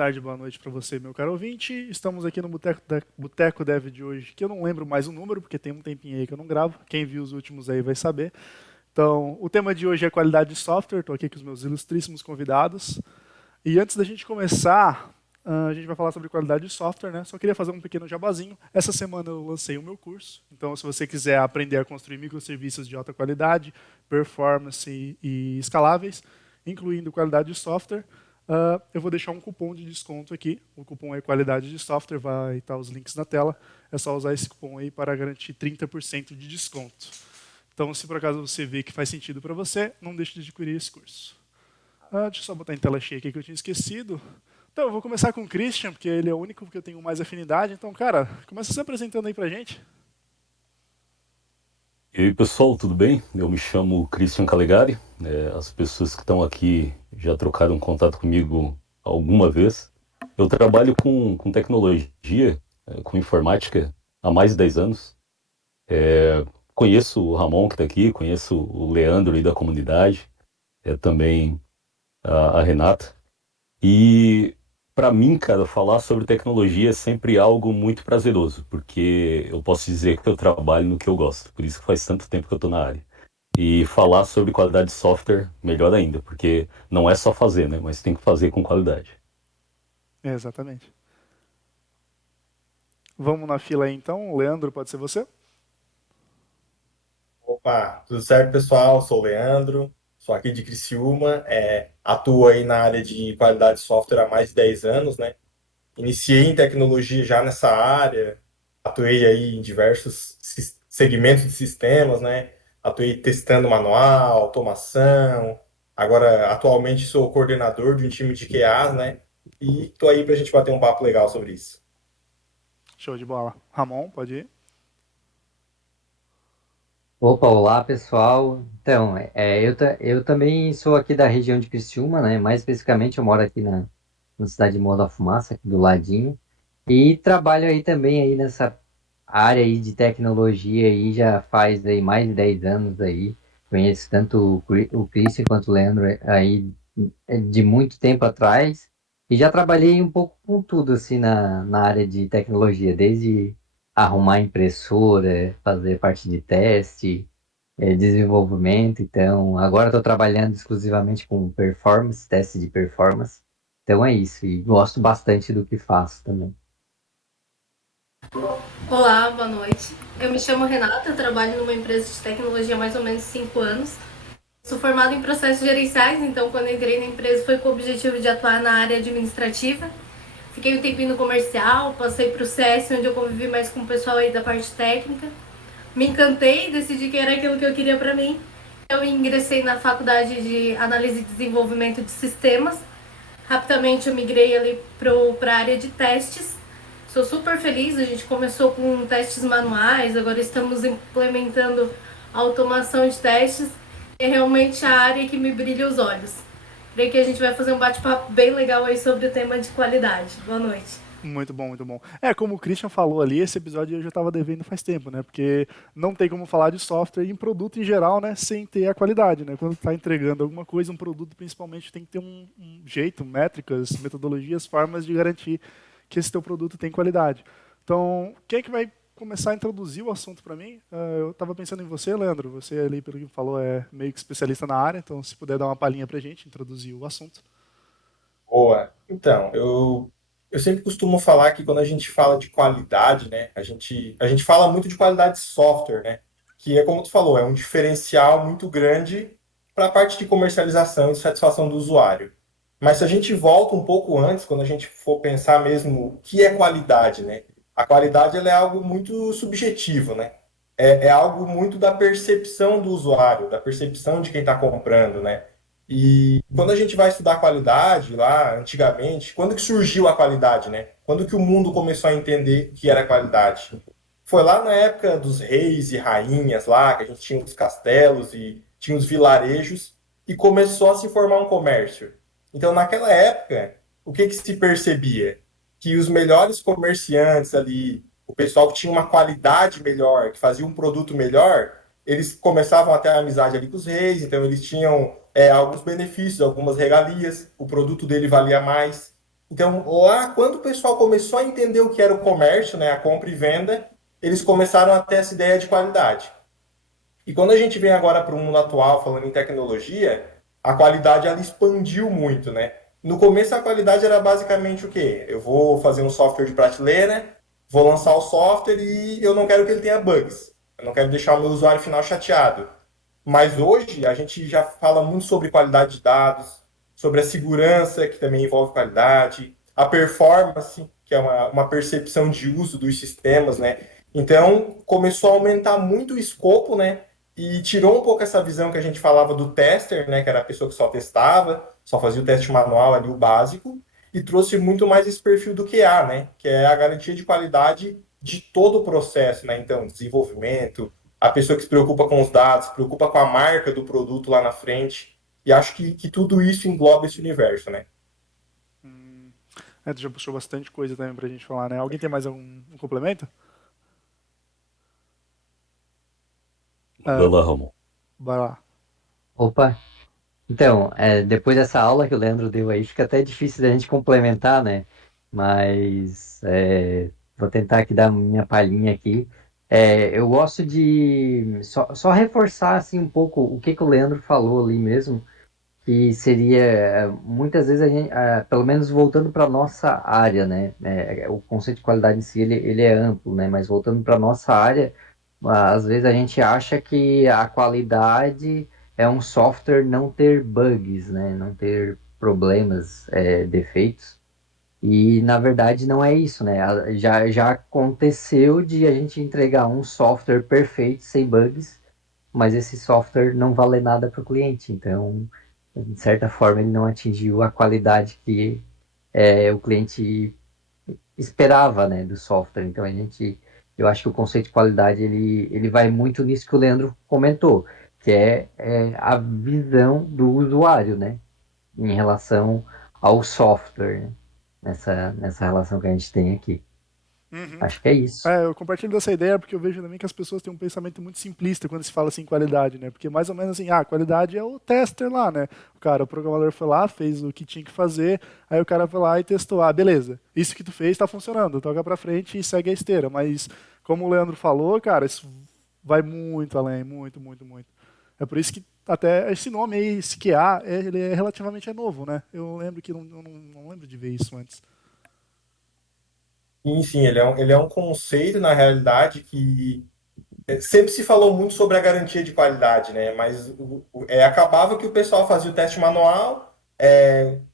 tarde, boa noite para você, meu caro ouvinte. Estamos aqui no Boteco Dev de hoje, que eu não lembro mais o número, porque tem um tempinho aí que eu não gravo. Quem viu os últimos aí vai saber. Então, o tema de hoje é qualidade de software. Estou aqui com os meus ilustríssimos convidados. E antes da gente começar, a gente vai falar sobre qualidade de software, né? Só queria fazer um pequeno jabazinho. Essa semana eu lancei o meu curso. Então, se você quiser aprender a construir microserviços de alta qualidade, performance e escaláveis, incluindo qualidade de software, eu vou deixar um cupom de desconto aqui. O cupom é qualidade de software, vai estar os links na tela. É só usar esse cupom aí para garantir 30% de desconto. Então, se por acaso você vê que faz sentido para você, não deixe de adquirir esse curso. Deixa eu só botar em tela cheia aqui que eu tinha esquecido. Então, eu vou começar com o Christian, porque ele é o único que eu tenho mais afinidade. Então, cara, começa se apresentando aí pra gente. E aí, pessoal, tudo bem? Eu me chamo Christian Calegari. As pessoas que estão aqui já trocaram contato comigo alguma vez. Eu trabalho com tecnologia, com informática há mais de 10 anos. Conheço o Ramon que está aqui, conheço o Leandro aí da comunidade, também a Renata. E para mim, cara, falar sobre tecnologia é sempre algo muito prazeroso, porque eu posso dizer que eu trabalho no que eu gosto. Por isso que faz tanto tempo que eu estou na área. E falar sobre qualidade de software, melhor ainda, porque não é só fazer, né? Mas tem que fazer com qualidade. Exatamente. Vamos na fila aí então. Leandro, pode ser você? Opa, tudo certo, pessoal? Sou o Leandro, sou aqui de Criciúma, atuo aí na área de qualidade de software há mais de 10 anos, né? Iniciei em tecnologia já nessa área, atuei aí em diversos segmentos de sistemas, né? Atuei testando manual, automação, agora atualmente sou coordenador de um time de QAs, né? E tô aí pra gente bater um papo legal sobre isso. Show de bola. Ramon, pode ir. Opa, olá pessoal. Então, eu também sou aqui da região de Criciúma, né? Mais especificamente, eu moro aqui na cidade de Morro da Fumaça, aqui do ladinho, e trabalho aí também aí nessa área aí de tecnologia aí já faz aí mais de 10 anos aí. Conheço tanto o Christian quanto o Leandro aí de muito tempo atrás e já trabalhei um pouco com tudo assim na área de tecnologia, desde arrumar impressora, fazer parte de teste, desenvolvimento. Então, agora estou trabalhando exclusivamente com performance, teste de performance. Então é isso, e gosto bastante do que faço também. Olá, boa noite. Eu me chamo Renata, eu trabalho numa empresa de tecnologia há mais ou menos 5 anos. Sou formada em processos gerenciais, então quando entrei na empresa foi com o objetivo de atuar na área administrativa. Fiquei um tempinho no comercial, passei para o CS, onde eu convivi mais com o pessoal aí da parte técnica. Me encantei, decidi que era aquilo que eu queria para mim. Eu ingressei na faculdade de análise e desenvolvimento de sistemas. Rapidamente eu migrei ali para a área de testes. Sou super feliz, a gente começou com testes manuais, agora estamos implementando automação de testes. É realmente a área que me brilha os olhos. Creio que a gente vai fazer um bate-papo bem legal aí sobre o tema de qualidade. Boa noite. Muito bom, muito bom. Como o Christian falou ali, esse episódio eu já estava devendo faz tempo, né? Porque não tem como falar de software em produto em geral, né? Sem ter a qualidade, né? Quando está entregando alguma coisa, um produto principalmente tem que ter um jeito, métricas, metodologias, formas de garantir que esse teu produto tem qualidade. Então, quem é que vai começar a introduzir o assunto para mim? Eu estava pensando em você, Leandro. Você ali, pelo que falou, é meio que especialista na área, então se puder dar uma palhinha para a gente, introduzir o assunto. Boa. Então, eu sempre costumo falar que quando a gente fala de qualidade, né, a gente fala muito de qualidade de software, né, que é como tu falou, é um diferencial muito grande para a parte de comercialização e satisfação do usuário. Mas se a gente volta um pouco antes, quando a gente for pensar mesmo o que é qualidade, né, a qualidade ela é algo muito subjetivo, né, é algo muito da percepção do usuário, da percepção de quem está comprando, né. E quando a gente vai estudar qualidade lá, antigamente, quando que surgiu a qualidade, né? Quando que o mundo começou a entender o que era qualidade? Foi lá na época dos reis e rainhas lá, que a gente tinha os castelos e tinha os vilarejos e começou a se formar um comércio. Então, naquela época, o que que se percebia? Que os melhores comerciantes ali, o pessoal que tinha uma qualidade melhor, que fazia um produto melhor, eles começavam a ter amizade ali com os reis, então eles tinham alguns benefícios, algumas regalias, o produto dele valia mais. Então, lá, quando o pessoal começou a entender o que era o comércio, né, a compra e venda, eles começaram a ter essa ideia de qualidade. E quando a gente vem agora para o mundo atual, falando em tecnologia, a qualidade ela expandiu muito, né? No começo a qualidade era basicamente o quê? Eu vou fazer um software de prateleira, vou lançar o software e eu não quero que ele tenha bugs. Eu não quero deixar o meu usuário final chateado. Mas hoje a gente já fala muito sobre qualidade de dados, sobre a segurança, que também envolve qualidade, a performance, que é uma percepção de uso dos sistemas, né? Então começou a aumentar muito o escopo, né? E tirou um pouco essa visão que a gente falava do tester, né? Que era a pessoa que só testava, só fazia o teste manual ali, o básico, e trouxe muito mais esse perfil do QA, né? Que é a garantia de qualidade de todo o processo, né? Então, desenvolvimento, a pessoa que se preocupa com os dados, se preocupa com a marca do produto lá na frente. E acho que tudo isso engloba esse universo, né? Tu já puxou bastante coisa também pra gente falar, né? Alguém tem mais algum um complemento? Manda lá, Ramon. Vai lá. Opa, então, depois dessa aula que o Leandro deu aí, fica até difícil da gente complementar, né? Mas vou tentar aqui dar minha palhinha aqui. Eu gosto de só reforçar assim um pouco o que o Leandro falou ali mesmo, que seria muitas vezes a gente, pelo menos voltando para nossa área, né? O conceito de qualidade em si ele é amplo, né? Mas voltando para nossa área, às vezes a gente acha que a qualidade é um software não ter bugs, né? Não ter problemas, defeitos. E na verdade não é isso, né? Já aconteceu de a gente entregar um software perfeito, sem bugs, mas esse software não vale nada para o cliente. Então, de certa forma, ele não atingiu a qualidade que o cliente esperava, né, do software. Então, eu acho que o conceito de qualidade ele vai muito nisso que o Leandro comentou, que é a visão do usuário, né, em relação ao software, né, nessa relação que a gente tem aqui. Uhum. Acho que é isso. Eu compartilho dessa ideia porque eu vejo também que as pessoas têm um pensamento muito simplista quando se fala assim qualidade, né? Porque mais ou menos assim, qualidade é o tester lá, né? O programador foi lá, fez o que tinha que fazer, aí o cara foi lá e testou, beleza, isso que tu fez tá funcionando, toca pra frente e segue a esteira. Mas como o Leandro falou, cara, isso vai muito além, muito, muito, muito. É por isso que até esse nome aí, esse QA, ele é relativamente novo, né? Eu lembro que não lembro de ver isso antes. Enfim, ele é um conceito, na realidade, que sempre se falou muito sobre a garantia de qualidade, né? Mas acabava que o pessoal fazia o teste manual,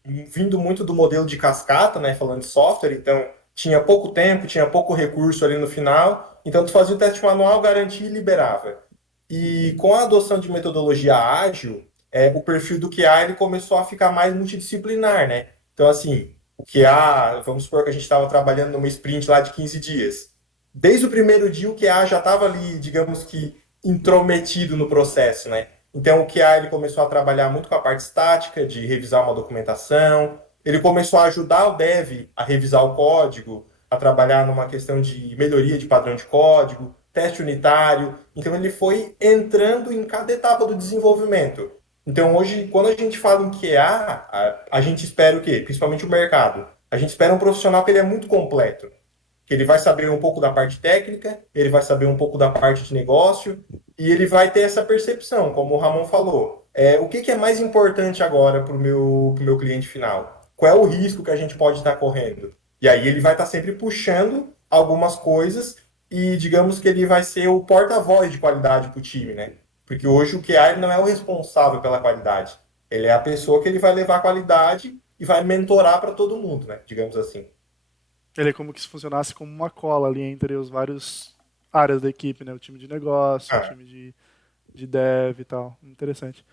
vindo muito do modelo de cascata, né? Falando de software, então tinha pouco tempo, tinha pouco recurso ali no final, então tu fazia o teste manual, garantia e liberava. E com a adoção de metodologia ágil, o perfil do QA ele começou a ficar mais multidisciplinar, né? Então, assim, o QA, vamos supor que a gente estava trabalhando numa sprint lá de 15 dias. Desde o primeiro dia, o QA já estava ali, digamos que, intrometido no processo, né? Então, o QA ele começou a trabalhar muito com a parte estática, de revisar uma documentação. Ele começou a ajudar o dev a revisar o código, a trabalhar numa questão de melhoria de padrão de código, teste unitário. Então, ele foi entrando em cada etapa do desenvolvimento. Então, hoje, quando a gente fala em QA, a gente espera o quê? Principalmente o mercado. A gente espera um profissional que ele é muito completo, que ele vai saber um pouco da parte técnica, ele vai saber um pouco da parte de negócio, e ele vai ter essa percepção, como o Ramon falou. O que é mais importante agora para o meu cliente final? Qual é o risco que a gente pode estar correndo? E aí ele vai estar sempre puxando algumas coisas e digamos que ele vai ser o porta-voz de qualidade para o time, né? Porque hoje o QA ele não é o responsável pela qualidade. Ele é a pessoa que ele vai levar a qualidade e vai mentorar para todo mundo, né? Digamos assim. Ele é como se funcionasse como uma cola ali entre os vários áreas da equipe, né? O time de negócio, o Ah, time de dev e tal. Interessante.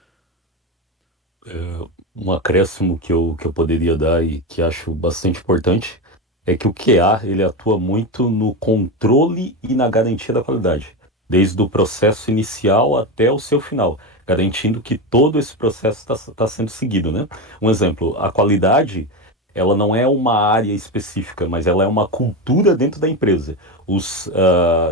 Um acréscimo que eu poderia dar e que acho bastante importante é que o QA ele atua muito no controle e na garantia da qualidade, desde o processo inicial até o seu final, garantindo que todo esse processo está sendo seguido, né? Um exemplo, a qualidade ela não é uma área específica, mas ela é uma cultura dentro da empresa. Os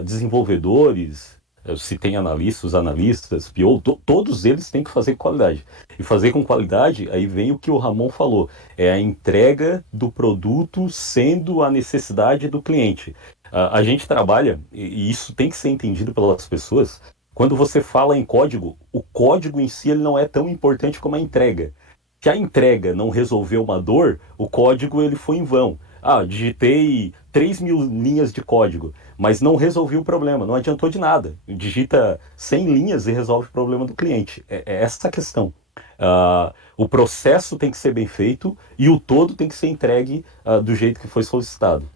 desenvolvedores, Se tem analista, os analistas, PO, todos eles têm que fazer com qualidade. E fazer com qualidade, aí vem o que o Ramon falou, é a entrega do produto sendo a necessidade do cliente. A gente trabalha, e isso tem que ser entendido pelas pessoas, quando você fala em código, o código em si ele não é tão importante como a entrega. Se a entrega não resolveu uma dor, o código ele foi em vão. Digitei 3.000 linhas de código, mas não resolvi o problema, não adiantou de nada. Digita 100 linhas e resolve o problema do cliente. É essa a questão. O processo tem que ser bem feito e o todo tem que ser entregue do jeito que foi solicitado.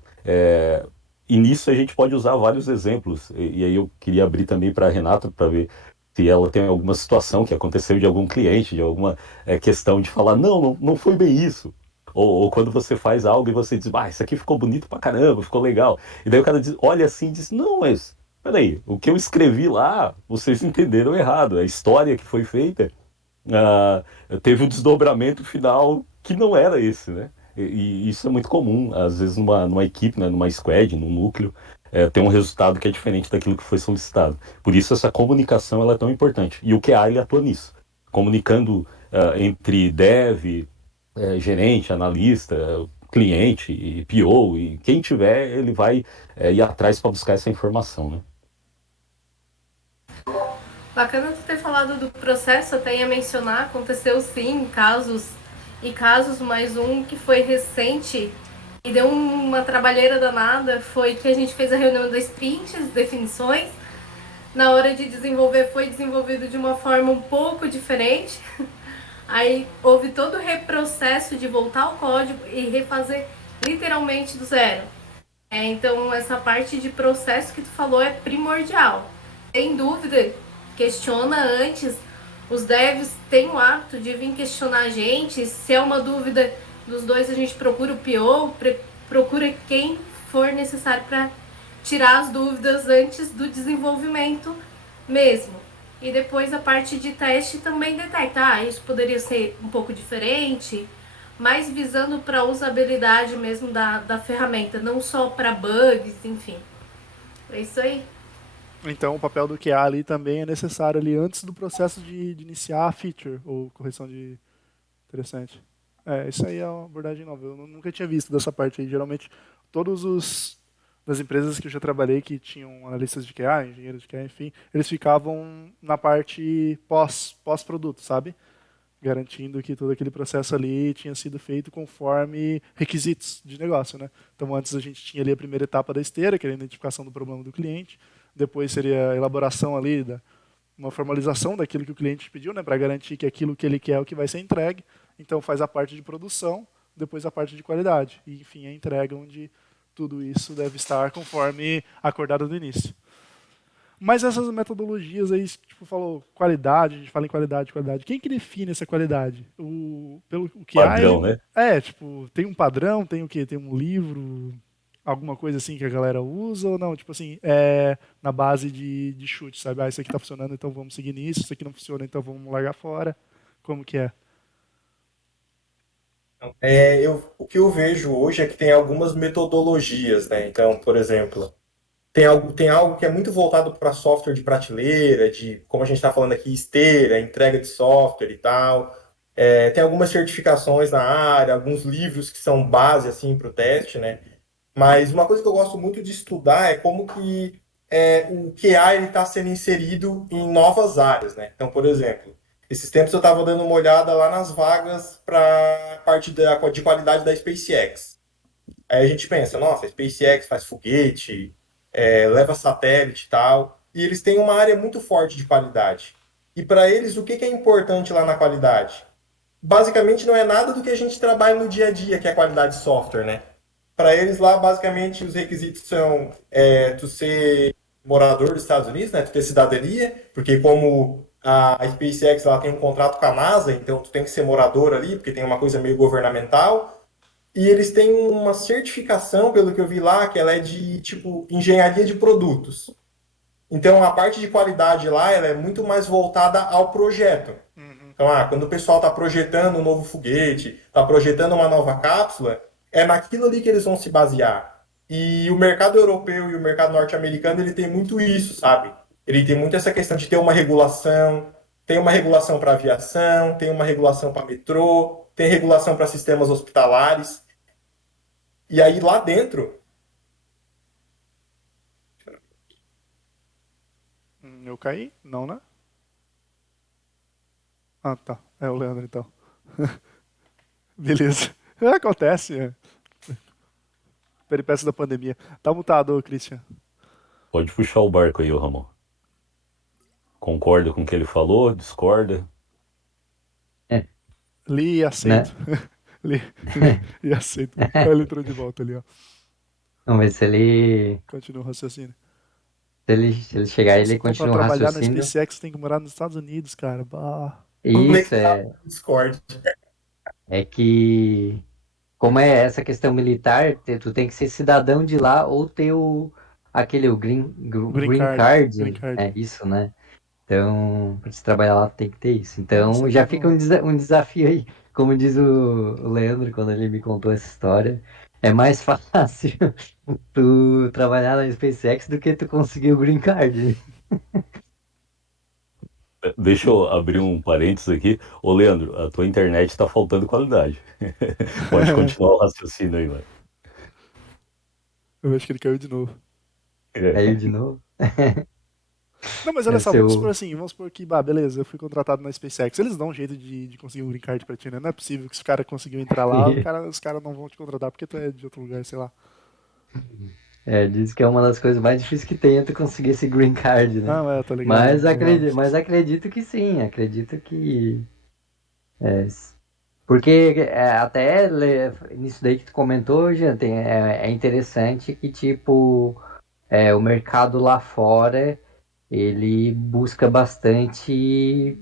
E nisso a gente pode usar vários exemplos. E aí eu queria abrir também para a Renata para ver se ela tem alguma situação que aconteceu de algum cliente, de alguma questão de falar, não foi bem isso. Ou quando você faz algo e você diz, isso aqui ficou bonito pra caramba, ficou legal. E daí o cara diz, olha assim e diz, não, mas peraí, o que eu escrevi lá, vocês entenderam errado. A história que foi feita ah, teve um desdobramento final que não era esse, né? E isso é muito comum, às vezes numa equipe, né, numa squad, num núcleo, tem um resultado que é diferente daquilo que foi solicitado. Por isso essa comunicação ela é tão importante. E o QA ele atua nisso, comunicando entre dev, gerente, analista, cliente, e PO, e quem tiver, ele vai ir atrás para buscar essa informação, né? Bacana tu ter falado do processo, até ia mencionar, aconteceu sim casos, mais um que foi recente e deu uma trabalheira danada, foi que a gente fez a reunião das sprints, definições, na hora de desenvolver foi desenvolvido de uma forma um pouco diferente, aí houve todo o reprocesso de voltar ao código e refazer literalmente do zero. Então essa parte de processo que tu falou é primordial. Sem dúvida, questiona antes. Os devs têm o hábito de vir questionar a gente. Se é uma dúvida dos dois, a gente procura o PO, procura quem for necessário para tirar as dúvidas antes do desenvolvimento mesmo. E depois a parte de teste também detecta, isso poderia ser um pouco diferente, mas visando para a usabilidade mesmo da ferramenta, não só para bugs, enfim. É isso aí. Então o papel do QA ali também é necessário ali antes do processo de iniciar a feature ou correção de... Interessante. Isso aí é uma abordagem nova. Eu nunca tinha visto dessa parte aí. Geralmente, todos os das empresas que eu já trabalhei que tinham analistas de QA, engenheiros de QA, enfim, eles ficavam na parte pós-produto, sabe? Garantindo que todo aquele processo ali tinha sido feito conforme requisitos de negócio, né? Então, antes a gente tinha ali a primeira etapa da esteira, que era a identificação do problema do cliente, depois seria a elaboração ali uma formalização daquilo que o cliente pediu, né, para garantir que aquilo que ele quer é o que vai ser entregue. Então faz a parte de produção, depois a parte de qualidade e, enfim, a entrega onde tudo isso deve estar conforme acordado no início. Mas essas metodologias aí, tipo, falou qualidade, a gente fala em qualidade. Quem que define essa qualidade? Pelo que Padrão, né? Tipo, tem um padrão, tem o quê? Tem um livro, alguma coisa assim que a galera usa ou não? Tipo assim, na base de chute, sabe? Isso aqui tá funcionando, então vamos seguir nisso. Isso aqui não funciona, então vamos largar fora. Como que é? O que eu vejo hoje é que tem algumas metodologias, né? Então, por exemplo, tem algo que é muito voltado para software de prateleira, de, como a gente está falando aqui, esteira, entrega de software e tal. Tem algumas certificações na área, alguns livros que são base assim, para o teste, né? Mas uma coisa que eu gosto muito de estudar é como que o QA está sendo inserido em novas áreas, né? Então, por exemplo, esses tempos eu estava dando uma olhada lá nas vagas para a parte de qualidade da SpaceX. Aí a gente pensa, nossa, a SpaceX faz foguete, leva satélite e tal, e eles têm uma área muito forte de qualidade. E para eles, o que é importante lá na qualidade? Basicamente não é nada do que a gente trabalha no dia a dia, que é a qualidade de software, né? Para eles lá, basicamente, os requisitos são tu ser morador dos Estados Unidos, né? Tu ter cidadania, porque como a SpaceX ela tem um contrato com a NASA, então tu tem que ser morador ali, porque tem uma coisa meio governamental. E eles têm uma certificação, pelo que eu vi lá, que ela é de, tipo, engenharia de produtos. Então, a parte de qualidade lá, ela é muito mais voltada ao projeto. Então, quando o pessoal está projetando um novo foguete, está projetando uma nova cápsula, é naquilo ali que eles vão se basear. E o mercado europeu e o mercado norte-americano, ele tem muito isso, sabe? ele tem muito essa questão de ter uma regulação, tem uma regulação para aviação, tem uma regulação para metrô, tem regulação para sistemas hospitalares. E aí lá dentro, Eu caí? Não, né? Ah, tá. É o Leandro, então. Beleza. Acontece, é. Peripécia da pandemia. Tá mutado, ô, Christian. Pode puxar o barco aí, ô Ramon. Concorda com o que ele falou? Discorda? É, Li e aceito. né? Li e aceito. Ele entrou de volta ali, ó. Vamos ver Continua o raciocínio. se ele chegar, Se você ele for pra continua o trabalhar na raciocínio. SpaceX, tem que morar nos Estados Unidos, cara. Bah. Isso conectado é, no Discord. é que, como é essa questão militar, tu tem que ser cidadão de lá ou ter o Green green card. Green card, card. é isso, né? Então, para você trabalhar lá, tem que ter isso. Nossa, Então, aqui já fica no. um desafio aí. Como diz o Leandro quando ele me contou essa história, é mais fácil tu trabalhar na SpaceX do que tu conseguir o green card. Deixa eu abrir um parênteses aqui. Ô, Leandro, a tua internet tá faltando qualidade. Pode continuar o raciocínio aí, mano. Eu acho que ele caiu de novo. Aí, de novo, Não, mas olha deve só, ser vamos supor o... assim, vamos supor que, bah, beleza, eu fui contratado na SpaceX. Eles dão um jeito de conseguir um green card pra ti, né? Não é possível que se o cara conseguiu entrar lá, os caras não vão te contratar porque tu é de outro lugar, sei lá. É, diz que é uma das coisas mais difíceis que tem é tu conseguir esse green card, né? Não, tô ligado. Mas acredito que sim, acredito que... é, porque nisso daí que tu comentou, já é interessante que, tipo, o mercado lá fora, ele busca bastante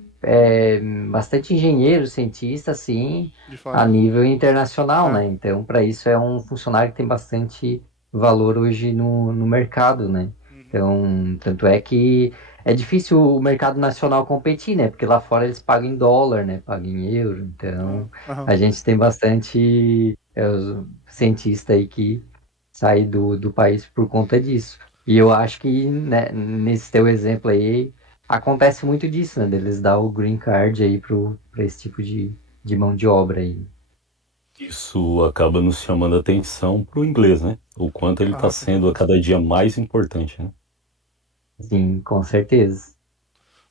engenheiro, cientista, assim, De a fora. nível internacional, É. né? Então, para isso é um funcionário que tem bastante valor hoje no mercado, né? Uhum. Então, tanto é que é difícil o mercado nacional competir, né? Porque lá fora eles pagam em dólar, né? Pagam em euro. Então, Aham. a gente tem bastante os cientistas aí que saem do país por conta disso. E eu acho que, né, nesse teu exemplo aí, acontece muito disso, né? Deles dar o green card aí pra esse tipo de mão de obra aí. Isso acaba nos chamando a atenção pro inglês, né? O quanto ele está Com sendo a certeza. cada dia mais importante, né? Sim, com certeza.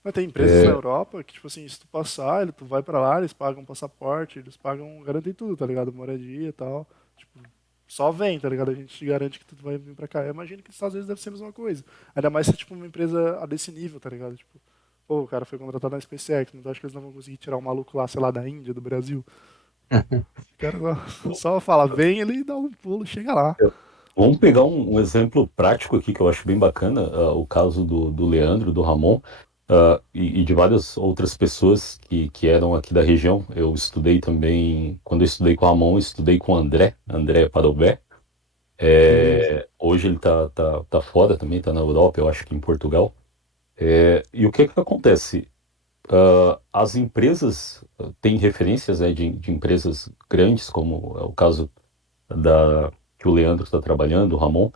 Mas tem empresas na É, Europa que, tipo assim, se tu passar, tu vai pra lá, eles pagam passaporte, eles pagam, garantem tudo, tá ligado? Moradia e tal. Tipo, só vem, tá ligado? A gente te garante que tu vai vir pra cá. Eu imagino que nos Estados Unidos deve ser a mesma coisa. Ainda mais se é, tipo, uma empresa desse nível, tá ligado? Tipo, pô, o cara foi contratado na SpaceX, mas eu acho que eles não vão conseguir tirar um maluco lá, sei lá, da Índia, do Brasil. O cara só fala, vem, ele dá um pulo, chega lá. vamos pegar um exemplo prático aqui que eu acho bem bacana, o caso do Leandro, do Ramon, e de várias outras pessoas que eram aqui da região. Eu estudei também, quando eu estudei com o Ramon, eu estudei com o André Parobé. Isso. Hoje ele tá fora também, tá na Europa, eu acho que em Portugal. E o que que acontece? As empresas têm referências, né, de empresas grandes, como é o caso que o Leandro está trabalhando, o Ramon,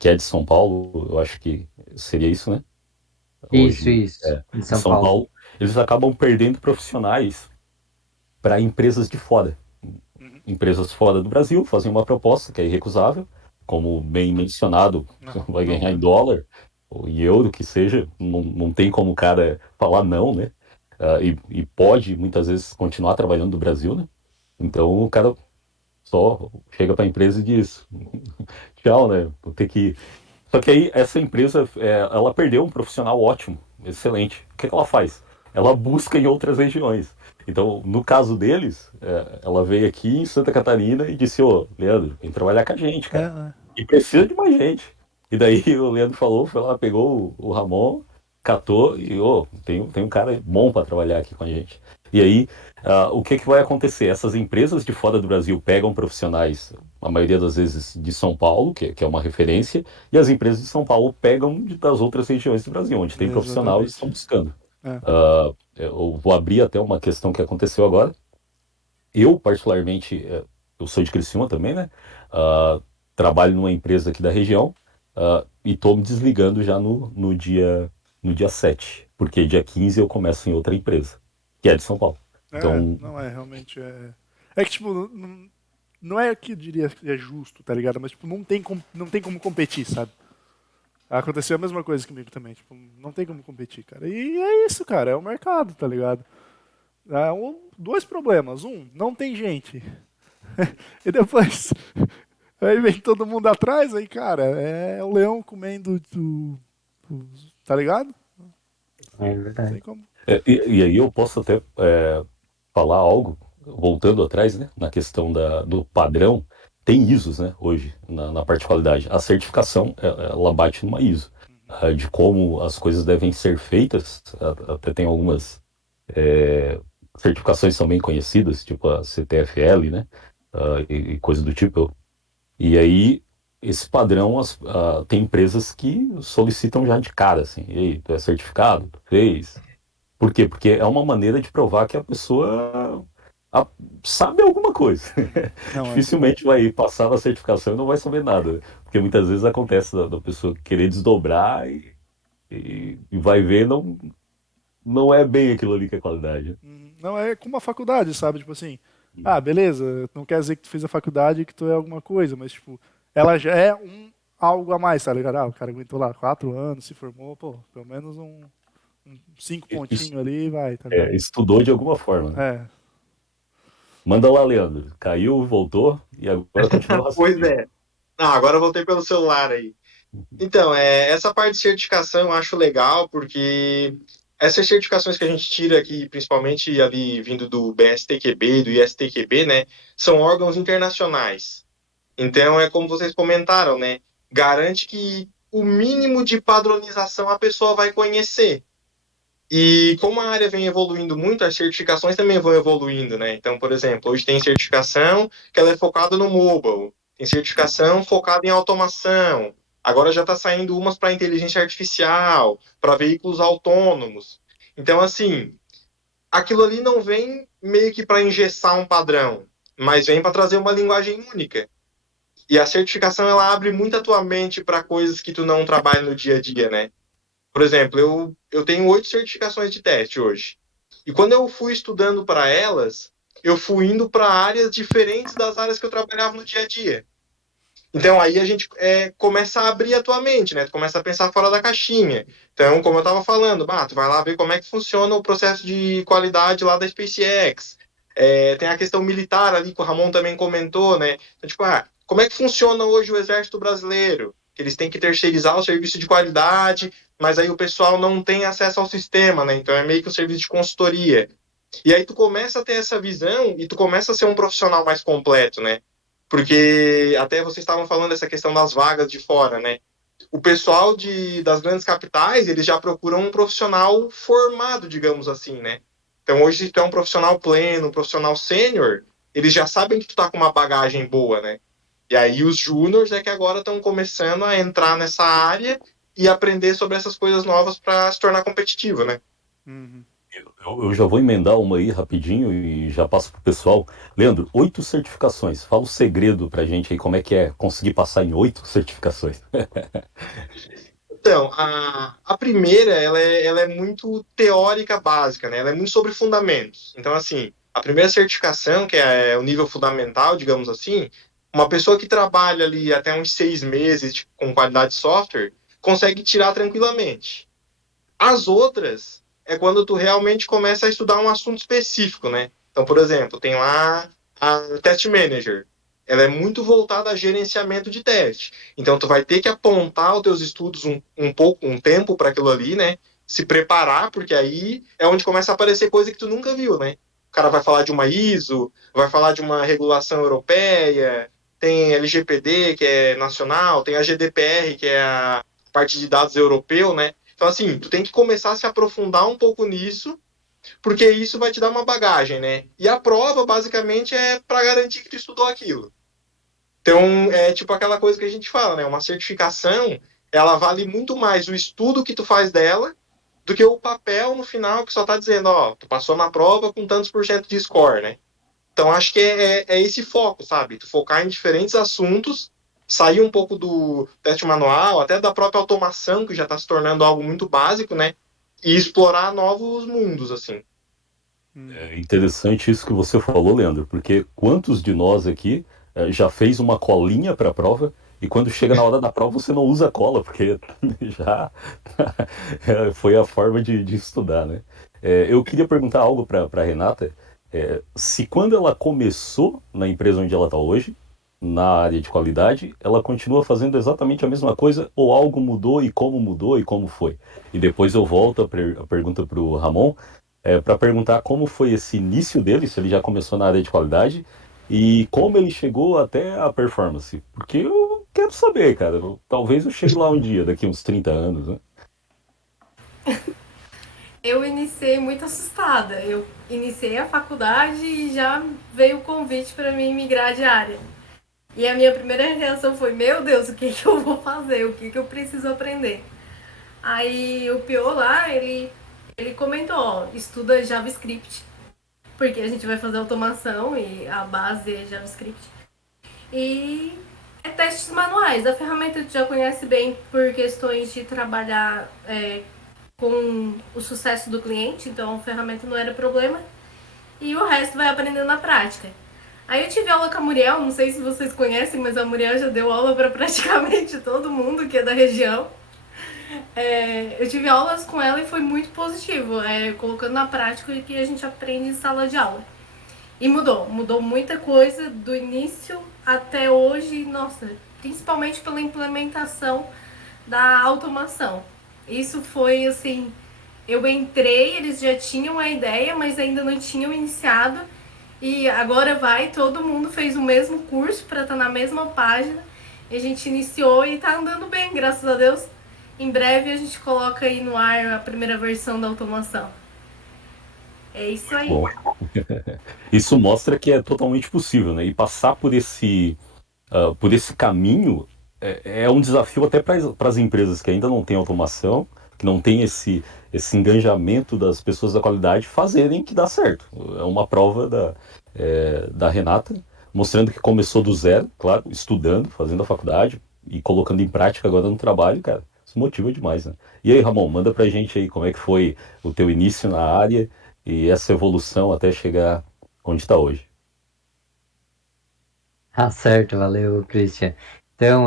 que é de São Paulo, eu acho que seria isso, né? Hoje, Isso, em de São São Paulo. Paulo, eles acabam perdendo profissionais para empresas de fora. Uhum. Empresas fora do Brasil fazem uma proposta que é irrecusável, como bem mencionado, Não, vai não ganhar em é. dólar ou em euro, que seja, não tem como o cara falar não, né? E pode muitas vezes continuar trabalhando no Brasil, né? Então o cara só chega para a empresa e diz tchau, né? Vou ter que ir. Só que aí essa empresa, ela perdeu um profissional ótimo, excelente. O que que ela faz? Ela busca em outras regiões. Então, no caso deles, ela veio aqui em Santa Catarina e disse, ô, Leandro, vem trabalhar com a gente, É, cara. é. E precisa de mais gente. E daí o Leandro falou, foi lá, pegou o Ramon, catou e, ô, tem um cara bom para trabalhar aqui com a gente. E aí, o que que vai acontecer? Essas empresas de fora do Brasil pegam profissionais, a maioria das vezes de São Paulo, que é uma referência, e as empresas de São Paulo pegam das outras regiões do Brasil, onde tem profissional e estão Exatamente. buscando. É. Eu vou abrir até uma questão que aconteceu agora. Eu, particularmente, eu sou de Criciúma também, né? Ah, trabalho numa empresa aqui da região, e estou me desligando já no dia. no dia 7, porque dia 15 eu começo em outra empresa, que é de São Paulo. Então, Não é, realmente É que, tipo, não é que eu diria que é justo, tá ligado? Mas, tipo, não tem como competir, sabe? Aconteceu a mesma coisa comigo também, tipo, não tem como competir, cara. E é isso, cara, é o mercado, tá ligado? Dois problemas. Não tem gente. E depois, aí vem todo mundo atrás, aí, cara, é o leão comendo tá ligado? É Não tem verdade. como. e aí eu posso até falar algo, voltando atrás, né, na questão do padrão. Tem ISOs, né, hoje, na parte de qualidade. A certificação, ela bate numa ISO, de como as coisas devem ser feitas. Até tem algumas certificações são bem conhecidas, tipo a CTFL, né, e coisa do tipo. E aí, esse padrão, tem empresas que solicitam já de cara, assim, e aí, tu é certificado? Tu fez? Por quê? Porque é uma maneira de provar que a pessoa a- sabe alguma coisa. Não é. Dificilmente vai passar na certificação e não vai saber nada, né? Porque muitas vezes acontece da pessoa querer desdobrar e vai ver, não é bem aquilo ali que é qualidade. Não é como a faculdade, sabe? Tipo assim, beleza, não quer dizer que tu fez a faculdade e que tu é alguma coisa, mas, tipo, ela já é algo a mais, tá ligado? O cara aguentou lá 4 anos, se formou, pô, pelo menos cinco Isso, pontinhos ali, vai, tá ligado? estudou de alguma forma, né? É. Manda lá, Leandro. Caiu, voltou e agora continua o Pois raciocínio. é. Agora eu voltei pelo celular aí. Então, essa parte de certificação eu acho legal, porque essas certificações que a gente tira aqui, principalmente ali vindo do BSTQB, do ISTQB, né, são órgãos internacionais. Então, é como vocês comentaram, né, garante que o mínimo de padronização a pessoa vai conhecer. E como a área vem evoluindo muito, as certificações também vão evoluindo, né? Então, por exemplo, hoje tem certificação que ela é focada no mobile, tem certificação focada em automação. Agora já está saindo umas para inteligência artificial, para veículos autônomos. Então, assim, aquilo ali não vem meio que para engessar um padrão, mas vem para trazer uma linguagem única. E a certificação ela abre muito a tua mente para coisas que tu não trabalha no dia a dia, né? Por exemplo, eu tenho 8 certificações de teste hoje. E quando eu fui estudando para elas, eu fui indo para áreas diferentes das áreas que eu trabalhava no dia a dia. Então aí a gente começa a abrir a tua mente, né? Tu começa a pensar fora da caixinha. Então, como eu estava falando, tu vai lá ver como é que funciona o processo de qualidade lá da SpaceX. Tem a questão militar ali que o Ramon também comentou, né? Então, tipo, como é que funciona hoje o Exército Brasileiro? Eles têm que terceirizar o serviço de qualidade, mas aí o pessoal não tem acesso ao sistema, né? Então é meio que um serviço de consultoria. E aí tu começa a ter essa visão e tu começa a ser um profissional mais completo, né? Porque até vocês estavam falando dessa questão das vagas de fora, né? O pessoal das grandes capitais, eles já procuram um profissional formado, digamos assim, né? Então hoje, se tu é um profissional pleno, um profissional sênior, eles já sabem que tu tá com uma bagagem boa, né? E aí os júniors é que agora estão começando a entrar nessa área e aprender sobre essas coisas novas para se tornar competitivo, né? Uhum. Eu já vou emendar uma aí rapidinho e já passo pro pessoal. Leandro, 8 certificações. Fala o segredo pra gente aí, como é que é conseguir passar em 8 certificações. Então, a primeira, ela é muito teórica básica, né? Ela é muito sobre fundamentos. Então, assim, a primeira certificação, que é o nível fundamental, digamos assim, uma pessoa que trabalha ali até uns 6 meses com qualidade de software, consegue tirar tranquilamente. As outras é quando tu realmente começa a estudar um assunto específico, né? Então, por exemplo, tem lá a Test Manager. Ela é muito voltada a gerenciamento de teste. Então, tu vai ter que apontar os teus estudos um tempo para aquilo ali, né? Se preparar, porque aí é onde começa a aparecer coisa que tu nunca viu, né? O cara vai falar de uma ISO, vai falar de uma regulação europeia, tem LGPD, que é nacional, tem a GDPR, que é a parte de dados europeu, né? Então, assim, tu tem que começar a se aprofundar um pouco nisso, porque isso vai te dar uma bagagem, né? E a prova, basicamente, é para garantir que tu estudou aquilo. Então, é tipo aquela coisa que a gente fala, né? Uma certificação, ela vale muito mais o estudo que tu faz dela do que o papel no final que só tá dizendo, ó, tu passou na prova com tantos por cento de score, né? Então, acho que é esse foco, sabe? Tu focar em diferentes assuntos sair um pouco do teste manual, até da própria automação, que já está se tornando algo muito básico, né? E explorar novos mundos, assim. É interessante isso que você falou, Leandro, porque quantos de nós aqui já fez uma colinha para a prova e quando chega na hora da prova você não usa cola, porque já foi a forma de estudar, né? Eu queria perguntar algo para Renata, se quando ela começou na empresa onde ela está hoje, na área de qualidade, ela continua fazendo exatamente a mesma coisa ou algo mudou e como foi? E depois eu volto a pergunta para o Ramon, para perguntar como foi esse início dele, se ele já começou na área de qualidade e como ele chegou até a performance. Porque eu quero saber, cara. Talvez eu chegue lá um dia, daqui uns 30 anos, né? Eu iniciei muito assustada. Eu iniciei a faculdade e já veio o convite para mim migrar de área. E a minha primeira reação foi: meu Deus, o que, que eu vou fazer? O que, que eu preciso aprender? Aí o Pio lá, ele comentou: ó, estuda JavaScript, porque a gente vai fazer automação e a base é JavaScript. E é testes manuais. A ferramenta tu já conhece bem por questões de trabalhar com o sucesso do cliente, então a ferramenta não era problema. E o resto vai aprendendo na prática. Aí eu tive aula com a Muriel, não sei se vocês conhecem, mas a Muriel já deu aula para praticamente todo mundo que é da região. Eu tive aulas com ela e foi muito positivo, colocando na prática o que a gente aprende em sala de aula. E mudou muita coisa do início até hoje, nossa, principalmente pela implementação da automação. Isso foi assim, eu entrei, eles já tinham a ideia, mas ainda não tinham iniciado. E agora todo mundo fez o mesmo curso para estar na mesma página. E a gente iniciou e está andando bem, graças a Deus. Em breve a gente coloca aí no ar a primeira versão da automação. É isso aí. Bom, isso mostra que é totalmente possível, né? E passar por esse caminho é um desafio até para as empresas que ainda não têm automação, que não têm esse engajamento das pessoas da qualidade fazerem que dá certo. É uma prova da Renata, mostrando que começou do zero, claro, estudando, fazendo a faculdade e colocando em prática agora no trabalho, cara. Isso motiva demais, né? E aí, Ramon, manda pra gente aí como é que foi o teu início na área e essa evolução até chegar onde está hoje. Ah, certo, valeu, Christian. Então,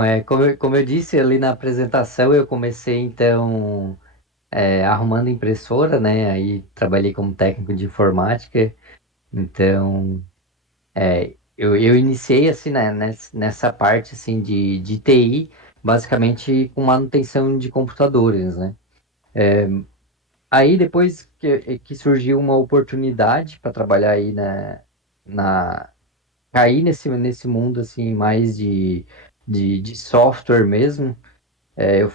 como eu disse ali na apresentação, eu comecei, então, arrumando impressora, né? Aí trabalhei como técnico de informática. Então, eu iniciei, assim, né, nessa parte, assim, de TI, basicamente com manutenção de computadores, né? Aí, depois que surgiu uma oportunidade para trabalhar aí na cair nesse mundo assim mais de software mesmo. Eu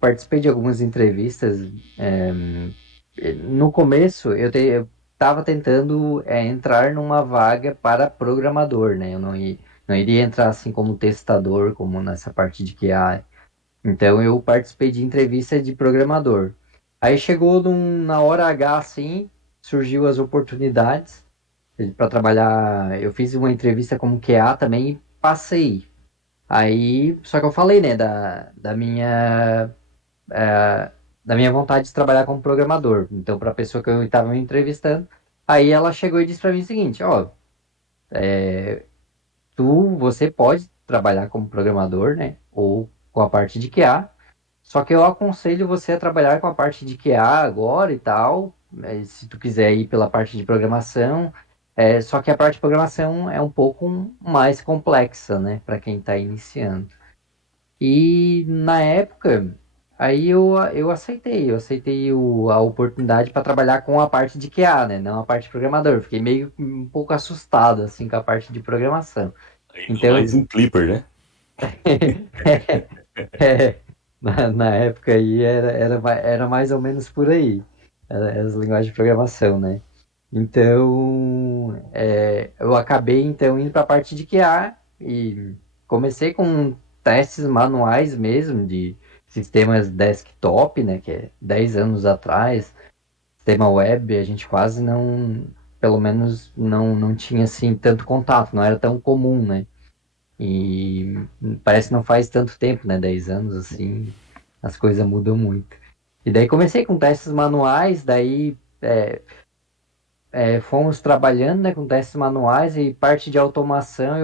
participei de algumas entrevistas. No começo eu estava tentando entrar numa vaga para programador, né? Eu não iria entrar assim como testador, como nessa parte de QA. Então eu participei de entrevista de programador. Aí chegou na hora H assim, surgiu as oportunidades para trabalhar. Eu fiz uma entrevista como QA também e passei. Aí, só que eu falei, né, da minha vontade de trabalhar como programador. Então, para a pessoa que eu estava me entrevistando, aí ela chegou e disse para mim o seguinte: ó, você pode trabalhar como programador, né, ou com a parte de QA. Só que eu aconselho você a trabalhar com a parte de QA agora e tal, se tu quiser ir pela parte de programação. Só que a parte de programação é um pouco mais complexa, né, para quem está iniciando. E na época, aí eu aceitei a oportunidade para trabalhar com a parte de QA, né, não a parte de programador. Fiquei meio um pouco assustado assim com a parte de programação. Ainda Então, mais em Clipper, né? É, na época aí era mais ou menos por aí, era as linguagens de programação, né? Então, eu acabei então indo para a parte de QA e comecei com testes manuais mesmo de sistemas desktop, né? Que é 10 anos atrás, sistema web, a gente quase não, pelo menos não tinha assim tanto contato, não era tão comum, né? E parece que não faz tanto tempo, né? 10 anos, assim, as coisas mudam muito. E daí comecei com testes manuais, daí fomos trabalhando, né, com testes manuais e parte de automação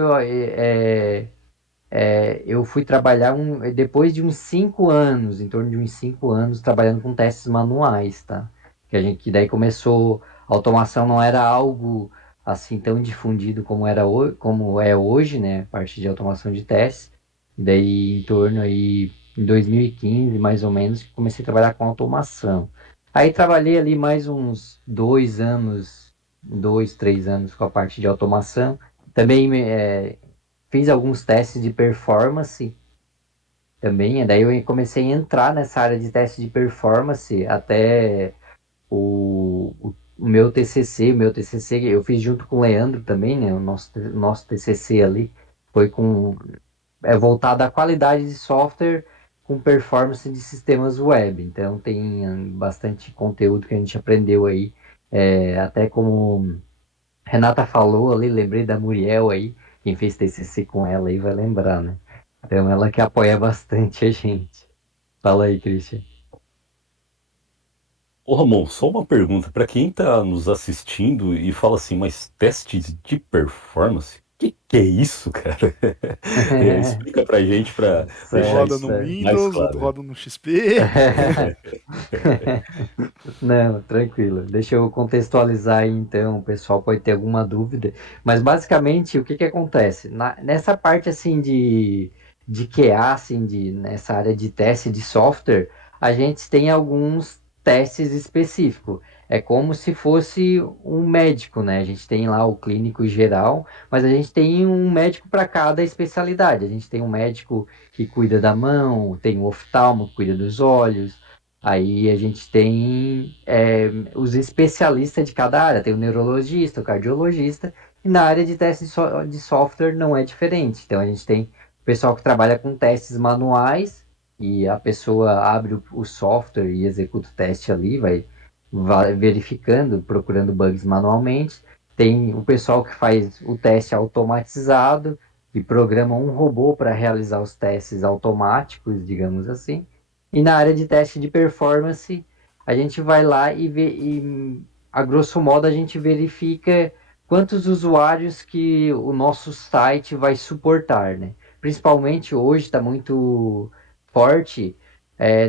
eu fui trabalhar depois de uns 5 anos, em torno de uns 5 anos, trabalhando com testes manuais, tá? Que daí começou, a automação não era algo assim tão difundido como é hoje, né? Parte de automação de testes. E daí em torno aí, em 2015, mais ou menos, que comecei a trabalhar com automação. Aí trabalhei ali mais uns 2 anos, 2, 3 anos com a parte de automação. Também fiz alguns testes de performance também, e daí eu comecei a entrar nessa área de teste de performance até o meu TCC. Eu fiz junto com o Leandro também, né? O nosso TCC ali foi voltado à qualidade de software com performance de sistemas web. Então tem bastante conteúdo que a gente aprendeu aí, até como Renata falou ali, lembrei da Muriel aí, quem fez TCC com ela aí vai lembrar, né? Então ela que apoia bastante a gente. Fala aí, Christian. Ô Ramon, só uma pergunta para quem está nos assistindo e fala assim, mas teste de performance? Que é isso, cara? Explica pra gente para Um deixar Certo, roda no isso certo. mais Windows, outro claro. roda no XP. Não, tranquilo. Deixa eu contextualizar aí então, o pessoal pode ter alguma dúvida. Mas basicamente, o que que acontece? Nessa parte assim de QA, assim, nessa área de teste de software, a gente tem alguns testes específicos. É como se fosse um médico, né? A gente tem lá o clínico geral, mas a gente tem um médico para cada especialidade. A gente tem um médico que cuida da mão, tem um oftalmo que cuida dos olhos. Aí a gente tem os especialistas de cada área, tem o neurologista, o cardiologista, e na área de teste de software não é diferente. Então a gente tem o pessoal que trabalha com testes manuais, e a pessoa abre o software e executa o teste ali, vai verificando, procurando bugs manualmente. Tem o pessoal que faz o teste automatizado, e programa um robô para realizar os testes automáticos, digamos assim. E na área de teste de performance, a gente vai lá a grosso modo, a gente verifica quantos usuários que o nosso site vai suportar, né? Principalmente hoje está muito forte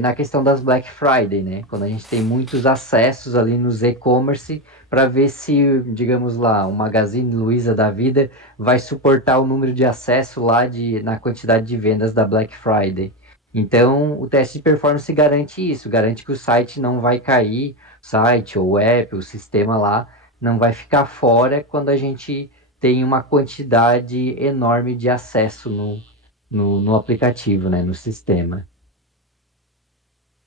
na questão das Black Friday, né? Quando a gente tem muitos acessos ali nos e-commerce para ver se, digamos lá, o Magazine Luiza da vida vai suportar o número de acesso lá na quantidade de vendas da Black Friday. Então, o teste de performance garante isso, garante que o site não vai cair, o site ou o app, o sistema lá, não vai ficar fora quando a gente tem uma quantidade enorme de acesso no aplicativo, né, no sistema.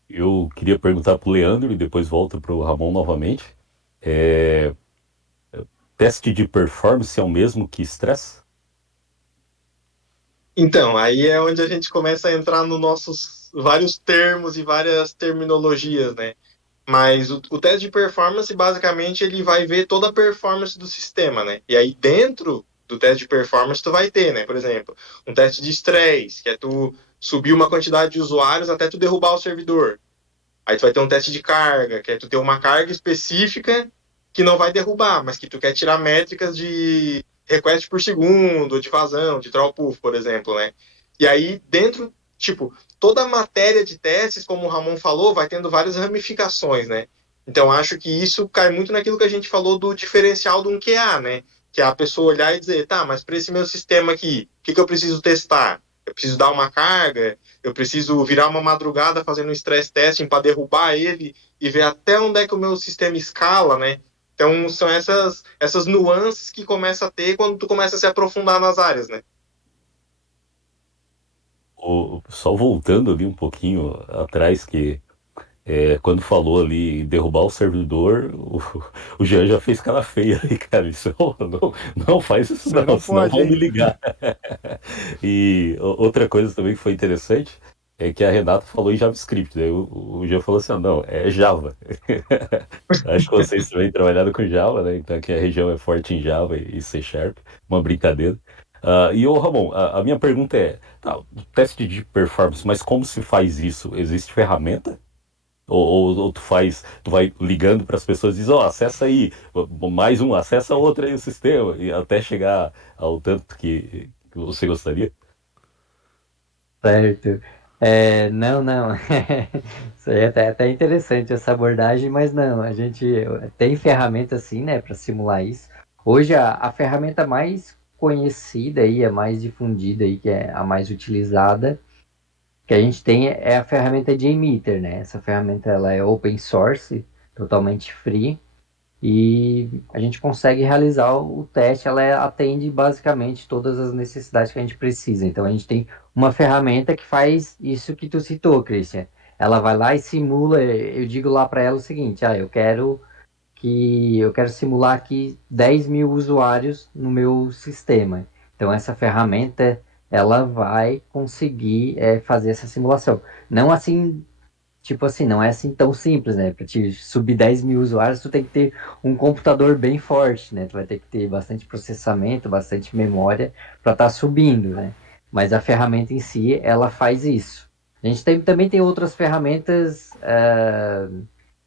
Eu queria perguntar pro Leandro e depois volto pro Ramon novamente. É, Teste de performance é o mesmo que estresse? Então, aí é onde a gente começa a entrar nos nossos vários termos e várias terminologias, né? Mas o teste de performance, basicamente, ele vai ver toda a performance do sistema, né? E aí, dentro do teste de performance, tu vai ter, né? Por exemplo, um teste de estresse, que é tu subir uma quantidade de usuários até tu derrubar o servidor. Aí tu vai ter um teste de carga, que é tu ter uma carga específica que não vai derrubar, mas que tu quer tirar métricas de request por segundo, de vazão, de throughput, por exemplo, né? E aí, dentro, tipo, toda a matéria de testes, como o Ramon falou, vai tendo várias ramificações, né? Então, acho que isso cai muito naquilo que a gente falou do diferencial de um QA, né? Que é a pessoa olhar e dizer, tá, mas para esse meu sistema aqui, o que eu preciso testar? Eu preciso dar uma carga, eu preciso virar uma madrugada fazendo um stress testing para derrubar ele e ver até onde é que o meu sistema escala, né? Então, são essas nuances que começa a ter quando tu começa a se aprofundar nas áreas, né? Só voltando ali um pouquinho atrás, que quando falou ali em derrubar o servidor, o Jean já fez cara feia aí, cara. Isso não faz isso Isso aí não, não senão pode, vão me hein? ligar. E outra coisa também que foi interessante é que a Renata falou em JavaScript. Daí o Jean falou assim: ah, não, é Java. Acho que vocês também trabalharam com Java, né? Então aqui a região é forte em Java e C Sharp, uma brincadeira. E ô Ramon, a minha pergunta é, tá, o teste de performance, mas como se faz isso? Existe ferramenta? Ou tu vai ligando para as pessoas e diz, ó, acessa aí, mais um, acessa outro aí o sistema, e até chegar ao tanto que você gostaria? Certo. Não, não. Isso aí é até interessante essa abordagem, mas não, a gente tem ferramenta sim, né, para simular isso. Hoje a ferramenta mais conhecida aí, a mais difundida aí, que é a mais utilizada, que a gente tem é a ferramenta JMeter, né? Essa ferramenta ela é open source, totalmente free. E a gente consegue realizar o teste, atende basicamente todas as necessidades que a gente precisa. Então a gente tem uma ferramenta que faz isso que tu citou, Christian. Ela vai lá e simula, eu digo lá para ela o seguinte, eu quero simular aqui 10 mil usuários no meu sistema. Então essa ferramenta ela vai conseguir fazer essa simulação. Não assim tipo assim, não é assim tão simples, né? Para te subir 10 mil usuários, tu tem que ter um computador bem forte, né? Tu vai ter que ter bastante processamento, bastante memória para estar subindo, né? Mas a ferramenta em si, ela faz isso. A gente também tem outras ferramentas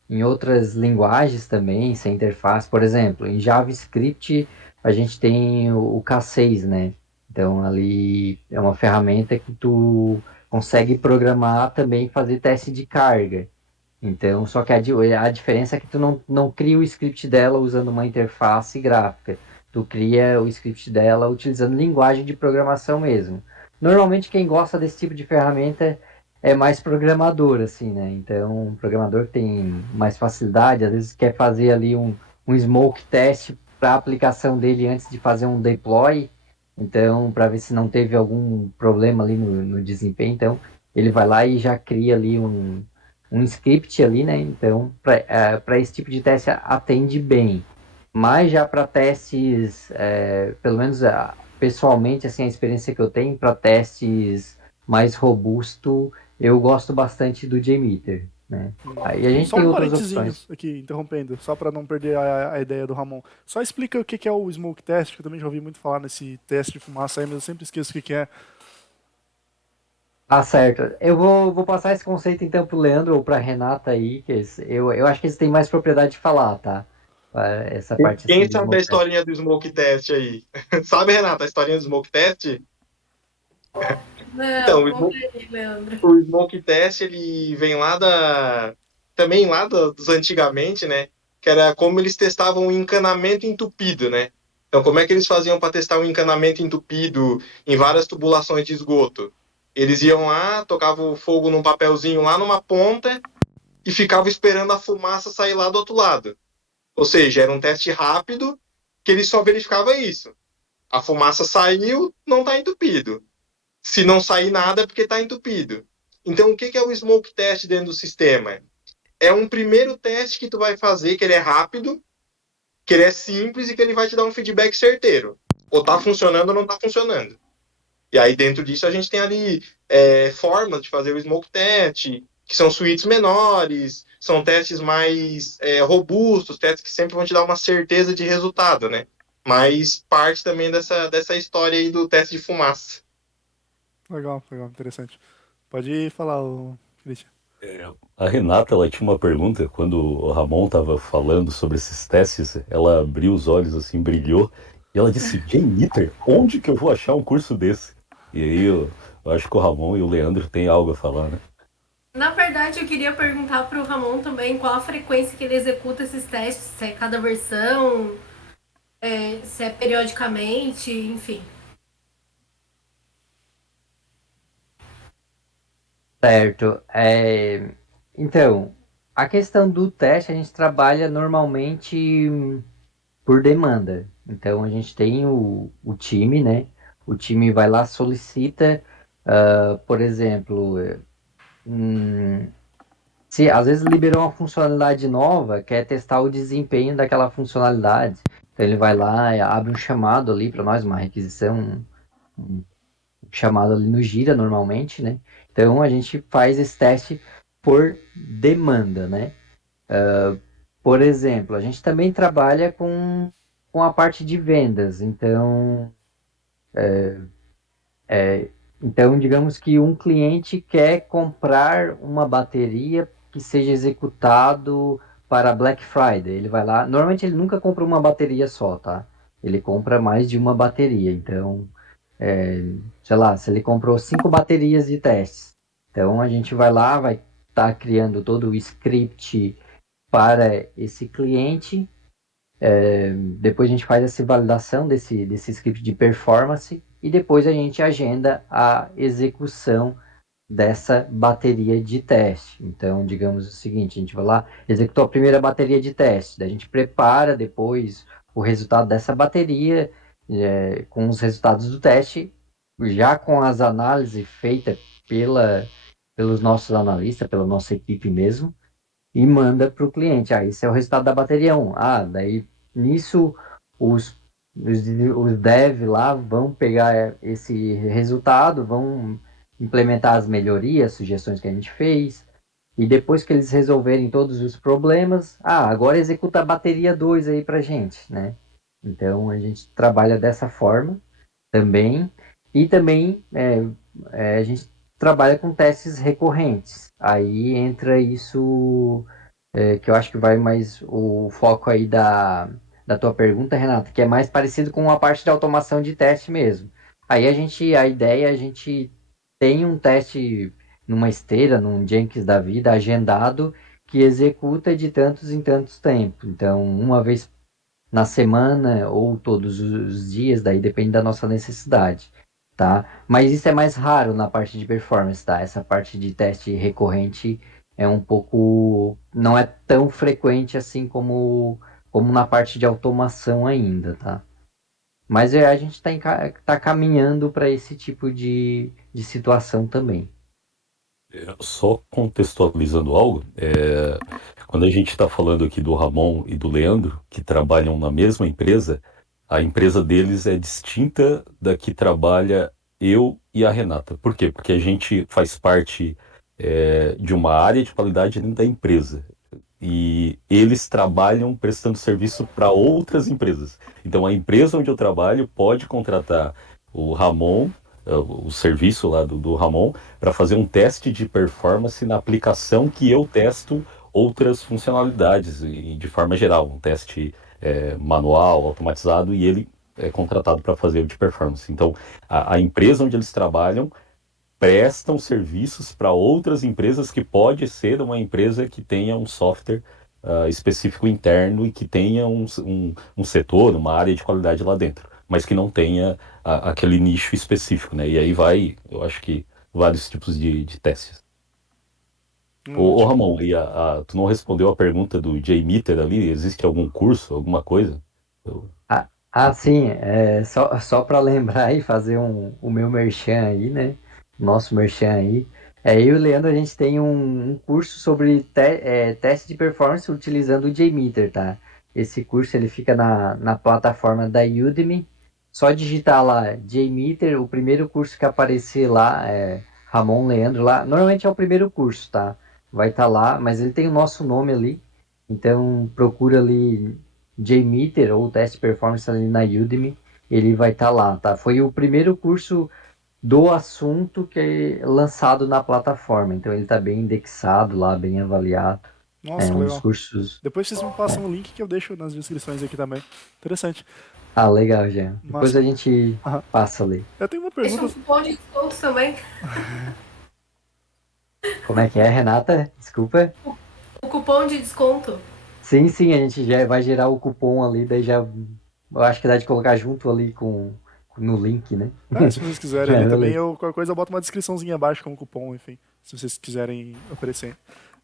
em outras linguagens também, sem interface. Por exemplo, em JavaScript, a gente tem o K6, né? Então, ali é uma ferramenta que tu consegue programar também fazer teste de carga. Então, só que a diferença é que tu não cria o script dela usando uma interface gráfica. Tu cria o script dela utilizando linguagem de programação mesmo. Normalmente, quem gosta desse tipo de ferramenta é mais programador, assim, né? Então, o programador tem mais facilidade, às vezes quer fazer ali um smoke test para a aplicação dele antes de fazer um deploy. Então, para ver se não teve algum problema ali no desempenho. Então, ele vai lá e já cria ali um script ali, né? Então, para esse tipo de teste atende bem. Mas já para testes, pelo menos pessoalmente, assim, a experiência que eu tenho para testes mais robusto, eu gosto bastante do JMeter, né? Aí a gente Só tem um outras parentezinho opções. aqui, interrompendo, só para não perder a ideia do Ramon. Só explica o que é o smoke test, que eu também já ouvi muito falar nesse teste de fumaça aí, mas eu sempre esqueço o que é. Ah, certo. Eu vou passar esse conceito então pro Leandro ou pra Renata aí, eu acho que eles têm mais propriedade de falar, tá? Essa parte assim Quem do sabe da smoke test. historinha do smoke test aí? Sabe, Renata, a historinha do smoke test? Não, Então, conta aí, Leandro. o smoke test ele vem também dos antigamente, né? Que era como eles testavam o encanamento entupido, né? Então, como é que eles faziam para testar o encanamento entupido em várias tubulações de esgoto? Eles iam lá, tocavam o fogo num papelzinho lá numa ponta e ficavam esperando a fumaça sair lá do outro lado. Ou seja, era um teste rápido que ele só verificava isso. A fumaça saiu, não está entupido. Se não sair nada, é porque está entupido. Então, o que é o smoke test dentro do sistema? É um primeiro teste que tu vai fazer, que ele é rápido, que ele é simples e que ele vai te dar um feedback certeiro. Ou está funcionando ou não está funcionando. E aí, dentro disso, a gente tem ali formas de fazer o smoke test, que são suítes menores, são testes mais robustos, testes que sempre vão te dar uma certeza de resultado, né? Mas parte também dessa história aí do teste de fumaça. Legal, legal, interessante. Pode falar, Christian. A Renata, ela tinha uma pergunta, quando o Ramon estava falando sobre esses testes, ela abriu os olhos assim, brilhou, e ela disse, JMeter, onde que eu vou achar um curso desse? E aí eu acho que o Ramon e o Leandro têm algo a falar, né? Na verdade, eu queria perguntar para o Ramon também qual a frequência que ele executa esses testes, se é cada versão, se é periodicamente, enfim. Certo. Então, a questão do teste, a gente trabalha normalmente por demanda. Então, a gente tem o time, né? O time vai lá, solicita, por exemplo, se às vezes liberou uma funcionalidade nova, quer testar o desempenho daquela funcionalidade. Então, ele vai lá, abre um chamado ali para nós, uma requisição, um chamado ali no Gira normalmente, né? Então a gente faz esse teste por demanda, né? Por exemplo, a gente também trabalha com a parte de vendas, então Então, digamos que um cliente quer comprar uma bateria que seja executado para Black Friday. Ele vai lá, normalmente ele nunca compra uma bateria só, tá? Ele compra mais de uma bateria. Então, sei lá, se ele comprou 5 baterias de testes, então a gente vai lá, vai estar criando todo o script para esse cliente. Depois a gente faz essa validação desse script de performance e depois a gente agenda a execução dessa bateria de teste. Então, digamos o seguinte, a gente vai lá, executou a primeira bateria de teste, daí a gente prepara depois o resultado dessa bateria com os resultados do teste, já com as análises feitas pelos nossos analistas, pela nossa equipe mesmo, e manda para o cliente. Esse é o resultado da bateria 1. Daí nisso os, os dev lá vão pegar esse resultado, vão implementar as melhorias, sugestões que a gente fez, e depois que eles resolverem todos os problemas, agora executa a bateria 2 aí pra gente, né? Então a gente trabalha dessa forma também, e também a gente trabalha com testes recorrentes. Aí entra isso que eu acho que vai mais o foco aí da tua pergunta, Renata, que é mais parecido com a parte de automação de teste mesmo. Aí a ideia, a gente tem um teste numa esteira, num Jenkins da vida, agendado, que executa de tantos em tantos tempos. Então, uma vez na semana ou todos os dias, daí depende da nossa necessidade, tá? Mas isso é mais raro na parte de performance, tá? Essa parte de teste recorrente é um pouco, não é tão frequente assim como na parte de automação ainda, tá? Mas a gente tá caminhando para esse tipo de situação também. Só contextualizando algo, quando a gente está falando aqui do Ramon e do Leandro, que trabalham na mesma empresa, a empresa deles é distinta da que trabalha eu e a Renata. Por quê? Porque a gente faz parte, de uma área de qualidade dentro da empresa. E eles trabalham prestando serviço para outras empresas. Então, a empresa onde eu trabalho pode contratar o Ramon, o serviço lá do Ramon, para fazer um teste de performance na aplicação que eu testo outras funcionalidades, e de forma geral, um teste manual, automatizado, e ele é contratado para fazer o de performance. Então, a empresa onde eles trabalham prestam serviços para outras empresas que pode ser uma empresa que tenha um software específico interno e que tenha um setor, uma área de qualidade lá dentro, mas que não tenha aquele nicho específico, né? E aí vai, eu acho que vários tipos de testes. Ô, Ramon, tu não respondeu a pergunta do JMeter ali? Existe algum curso, alguma coisa? Sim, só para lembrar e fazer o meu merchan aí, né? Nosso merchan aí. Eu e o Leandro, a gente tem um curso sobre teste de performance utilizando o JMeter, tá? Esse curso ele fica na plataforma da Udemy. Só digitar lá JMeter, o primeiro curso que aparecer lá é Ramon Leandro lá. Normalmente é o primeiro curso, tá? Vai estar lá, mas ele tem o nosso nome ali. Então procura ali JMeter ou teste performance ali na Udemy, ele vai estar lá, tá? Foi o primeiro curso do assunto que é lançado na plataforma, então ele está bem indexado lá, bem avaliado. Nossa, É que um dos legal. cursos. Depois vocês me passam o link que eu deixo nas descrições aqui também. Interessante. Legal, Jean. Depois Massa. a gente Aham. passa ali. Eu tenho uma Deixa pergunta. um cupom de desconto também. Como é que é, Renata? Desculpa. O cupom de desconto. Sim, a gente já vai gerar o cupom ali, daí já. Eu acho que dá de colocar junto ali no link, né? Se vocês quiserem ali também, Beleza. qualquer coisa eu boto uma descriçãozinha abaixo como cupom, enfim, se vocês quiserem oferecer.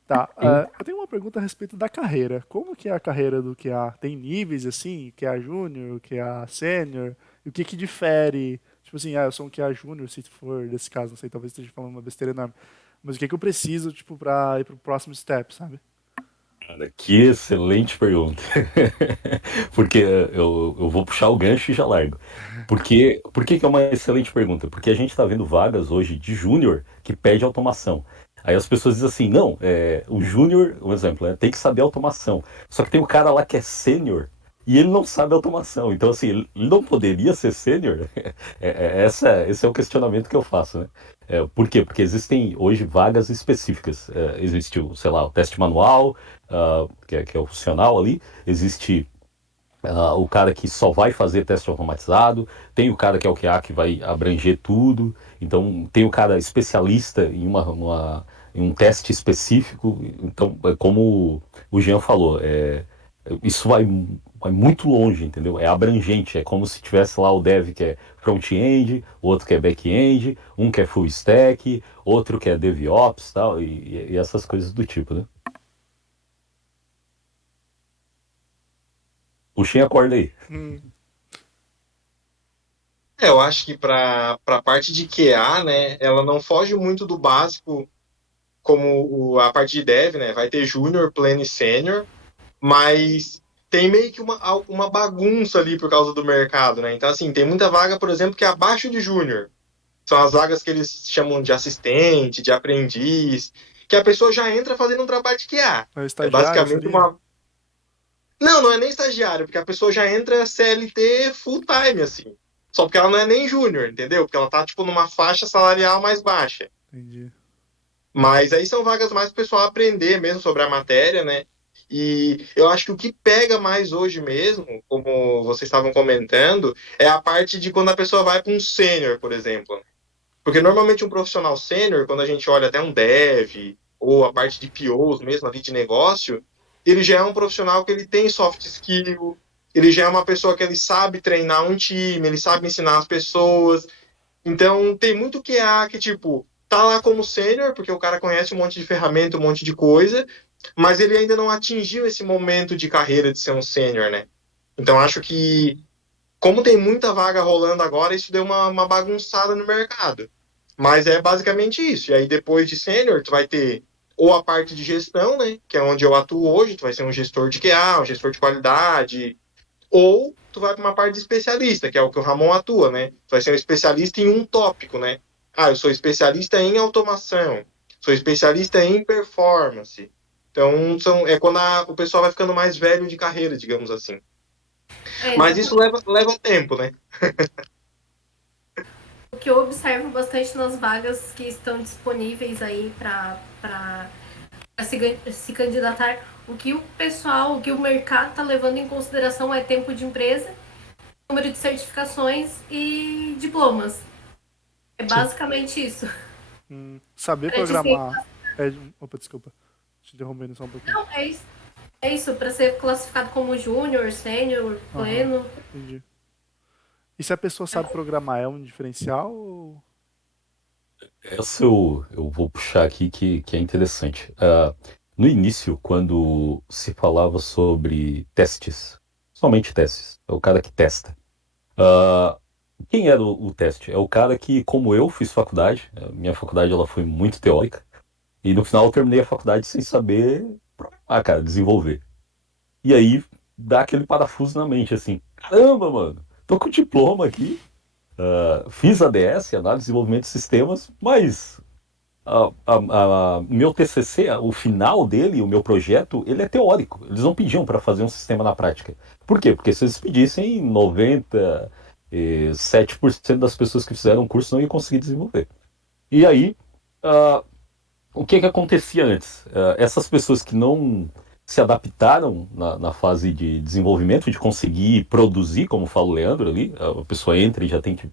Tá, Sim. eu tenho uma pergunta a respeito da carreira. Como que é a carreira do QA? Tem níveis assim, QA Júnior, QA Sênior? E o que que difere? Tipo assim, eu sou um QA Júnior, se for desse caso, não sei, talvez esteja falando uma besteira enorme. Mas o que que eu preciso, tipo, pra ir pro próximo step, sabe? Cara, que excelente pergunta. Porque eu vou puxar o gancho e já largo. Por que que é uma excelente pergunta? Porque a gente está vendo vagas hoje de júnior que pede automação. Aí as pessoas dizem assim, não, o júnior, um exemplo, tem que saber automação. Só que tem o cara lá que é sênior e ele não sabe automação. Então, assim, ele não poderia ser sênior? Esse é o questionamento que eu faço, né? Por quê? Porque existem hoje vagas específicas. Existe, sei lá, o teste manual, que é o funcional ali. Existe o cara que só vai fazer teste automatizado. Tem o cara que é o QA, que vai abranger tudo. Então, tem o cara especialista em em um teste específico. Então, como o Jean falou, isso vai muito longe, entendeu? É abrangente, é como se tivesse lá o dev que é front-end, outro que é back-end, um que é full stack, outro que é DevOps tal, e essas coisas do tipo, né? Puxem a corda aí. Eu acho que para a parte de QA, né, ela não foge muito do básico, como a parte de dev, né? Vai ter júnior, pleno e sênior, mas tem meio que uma bagunça ali por causa do mercado, né? Então, assim, tem muita vaga, por exemplo, que é abaixo de júnior. São as vagas que eles chamam de assistente, de aprendiz, que a pessoa já entra fazendo um trabalho de QA. É o É estagiário, basicamente seria? uma. Não, não é nem estagiário, porque a pessoa já entra CLT full time, assim. Só porque ela não é nem júnior, entendeu? Porque ela tá, tipo, numa faixa salarial mais baixa. Entendi. Mas aí são vagas mais para o pessoal aprender mesmo sobre a matéria, né? E eu acho que o que pega mais hoje mesmo, como vocês estavam comentando, é a parte de quando a pessoa vai para um sênior, por exemplo. Porque normalmente um profissional sênior, quando a gente olha até um dev, ou a parte de POs mesmo ali de negócio, ele já é um profissional que ele tem soft skill, ele já é uma pessoa que ele sabe treinar um time, ele sabe ensinar as pessoas. Então, tem muito QA que, tipo, tá lá como sênior, porque o cara conhece um monte de ferramenta, um monte de coisa, mas ele ainda não atingiu esse momento de carreira de ser um sênior, né? Então, acho que, como tem muita vaga rolando agora, isso deu uma bagunçada no mercado. Mas é basicamente isso. E aí, depois de sênior, tu vai ter ou a parte de gestão, né? Que é onde eu atuo hoje, tu vai ser um gestor de QA, um gestor de qualidade, ou tu vai para uma parte de especialista, que é o que o Ramon atua, né? Tu vai ser um especialista em um tópico, né? Ah, eu sou especialista em automação, sou especialista em performance. Então, é quando o pessoal vai ficando mais velho de carreira, digamos assim. É, Mas isso leva tempo, né? o que eu observo bastante nas vagas que estão disponíveis aí para se candidatar, o que o pessoal, o que o mercado está levando em consideração é tempo de empresa, número de certificações e diplomas. É basicamente isso. Saber Para te ser, programar. Opa, desculpa. Te interrompendo só um pouquinho. não, é isso para ser classificado como júnior, sênior, Aham, pleno. entendi. E se a pessoa sabe programar, é um diferencial? Essa eu vou puxar aqui que é interessante. No início, quando se falava sobre testes, somente testes, é o cara que testa. Ah, quem era o teste? É o cara que, como eu, fiz faculdade. Minha faculdade ela foi muito teórica. E no final eu terminei a faculdade sem saber programar, cara, desenvolver. E aí dá aquele parafuso na mente, assim, caramba, mano, tô com diploma aqui, fiz ADS, Análise e Desenvolvimento de Sistemas, mas meu TCC, o final dele, o meu projeto, ele é teórico. Eles não pediam para fazer um sistema na prática. Por quê? Porque se eles pedissem, 97% das pessoas que fizeram o curso não iam conseguir desenvolver. E aí, ah, o que acontecia antes? Essas pessoas que não se adaptaram na fase de desenvolvimento, de conseguir produzir, como fala o Leandro ali, a pessoa entra e já tem que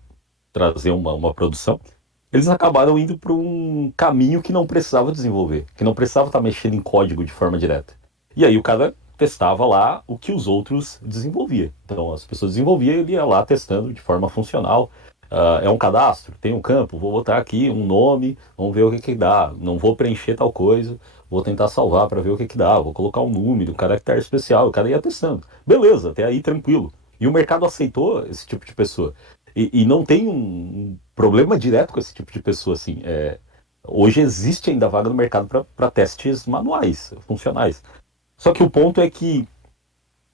trazer uma produção, eles acabaram indo para um caminho que não precisava desenvolver, que não precisava estar mexendo em código de forma direta. E aí o cara testava lá o que os outros desenvolviam. Então as pessoas desenvolviam, ele ia lá testando de forma funcional. É um cadastro, tem um campo, vou botar aqui um nome, vamos ver o que dá. Não vou preencher tal coisa, vou tentar salvar para ver o que dá. Vou colocar um número, um caractere especial, o cara ia testando. Beleza, até aí tranquilo. E o mercado aceitou esse tipo de pessoa. E não tem um problema direto com esse tipo de pessoa, assim. Hoje existe ainda vaga no mercado para testes manuais, funcionais. Só que o ponto é que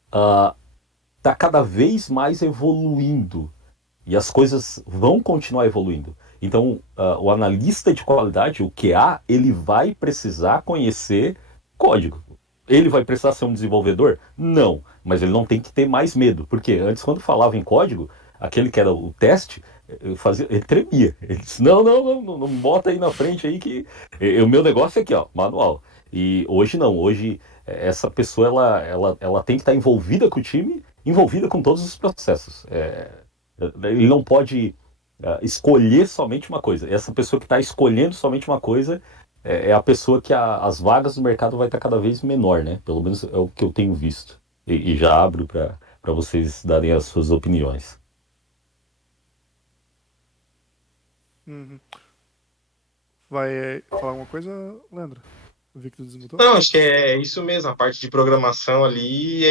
está cada vez mais evoluindo e as coisas vão continuar evoluindo. Então, o analista de qualidade, o QA, ele vai precisar conhecer código. Ele vai precisar ser um desenvolvedor? Não, mas ele não tem que ter mais medo, porque antes, quando falava em código, aquele que era o teste, ele tremia. Ele disse, não bota aí na frente aí que o meu negócio é aqui, ó, manual. E hoje não, hoje essa pessoa ela tem que estar envolvida com o time, envolvida com todos os processos. Ele não pode escolher somente uma coisa. Essa pessoa que está escolhendo somente uma coisa é a pessoa que as vagas do mercado vai estar cada vez menor, né? Pelo menos é o que eu tenho visto. E já abro para vocês darem as suas opiniões. Uhum. Vai falar alguma coisa, Leandro? O Victor desmutou? Não, acho que é isso mesmo. A parte de programação ali,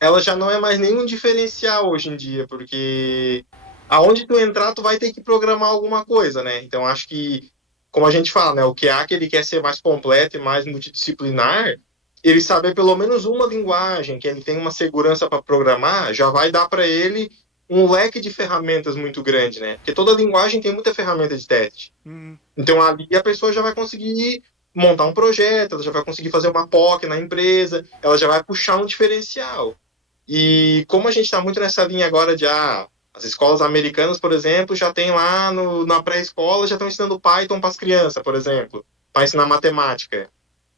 ela já não é mais nenhum diferencial hoje em dia, porque aonde tu entrar, tu vai ter que programar alguma coisa, né? Então, acho que, como a gente fala, né, o QA que ele quer ser mais completo e mais multidisciplinar, ele saber pelo menos uma linguagem, que ele tem uma segurança para programar, já vai dar para ele um leque de ferramentas muito grande, né? Porque toda linguagem tem muita ferramenta de teste. Uhum. Então, ali a pessoa já vai conseguir montar um projeto, ela já vai conseguir fazer uma POC na empresa, ela já vai puxar um diferencial. E como a gente está muito nessa linha agora de as escolas americanas, por exemplo, já tem lá na pré-escola, já estão ensinando Python para as crianças, por exemplo, para ensinar matemática.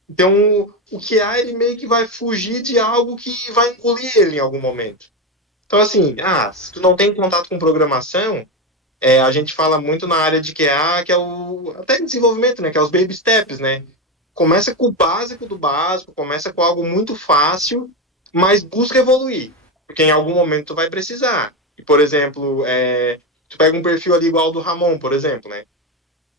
Então, o QA, ele meio que vai fugir de algo que vai engolir ele em algum momento. Então, assim, se tu não tem contato com programação, a gente fala muito na área de QA, que é até desenvolvimento, né? Que é os baby steps, né? Começa com o básico do básico, começa com algo muito fácil, mas busca evoluir, porque em algum momento tu vai precisar. E, por exemplo, tu pega um perfil ali igual ao do Ramon, por exemplo, né?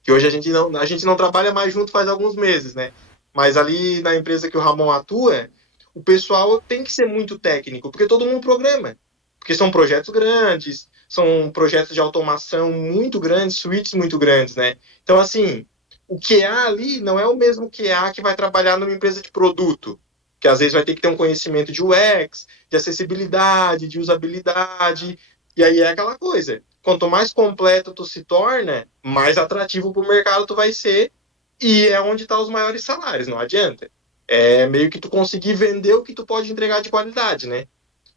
Que hoje a gente não trabalha mais junto faz alguns meses, né? Mas ali na empresa que o Ramon atua, o pessoal tem que ser muito técnico, porque todo mundo programa. Porque são projetos grandes, são projetos de automação muito grandes, suítes muito grandes, né? Então, assim, o QA ali não é o mesmo QA que vai trabalhar numa empresa de produto, que às vezes vai ter que ter um conhecimento de UX, de acessibilidade, de usabilidade, e aí é aquela coisa. Quanto mais completo tu se torna, mais atrativo para o mercado tu vai ser, e é onde estão os maiores salários, não adianta. É meio que tu conseguir vender o que tu pode entregar de qualidade, né?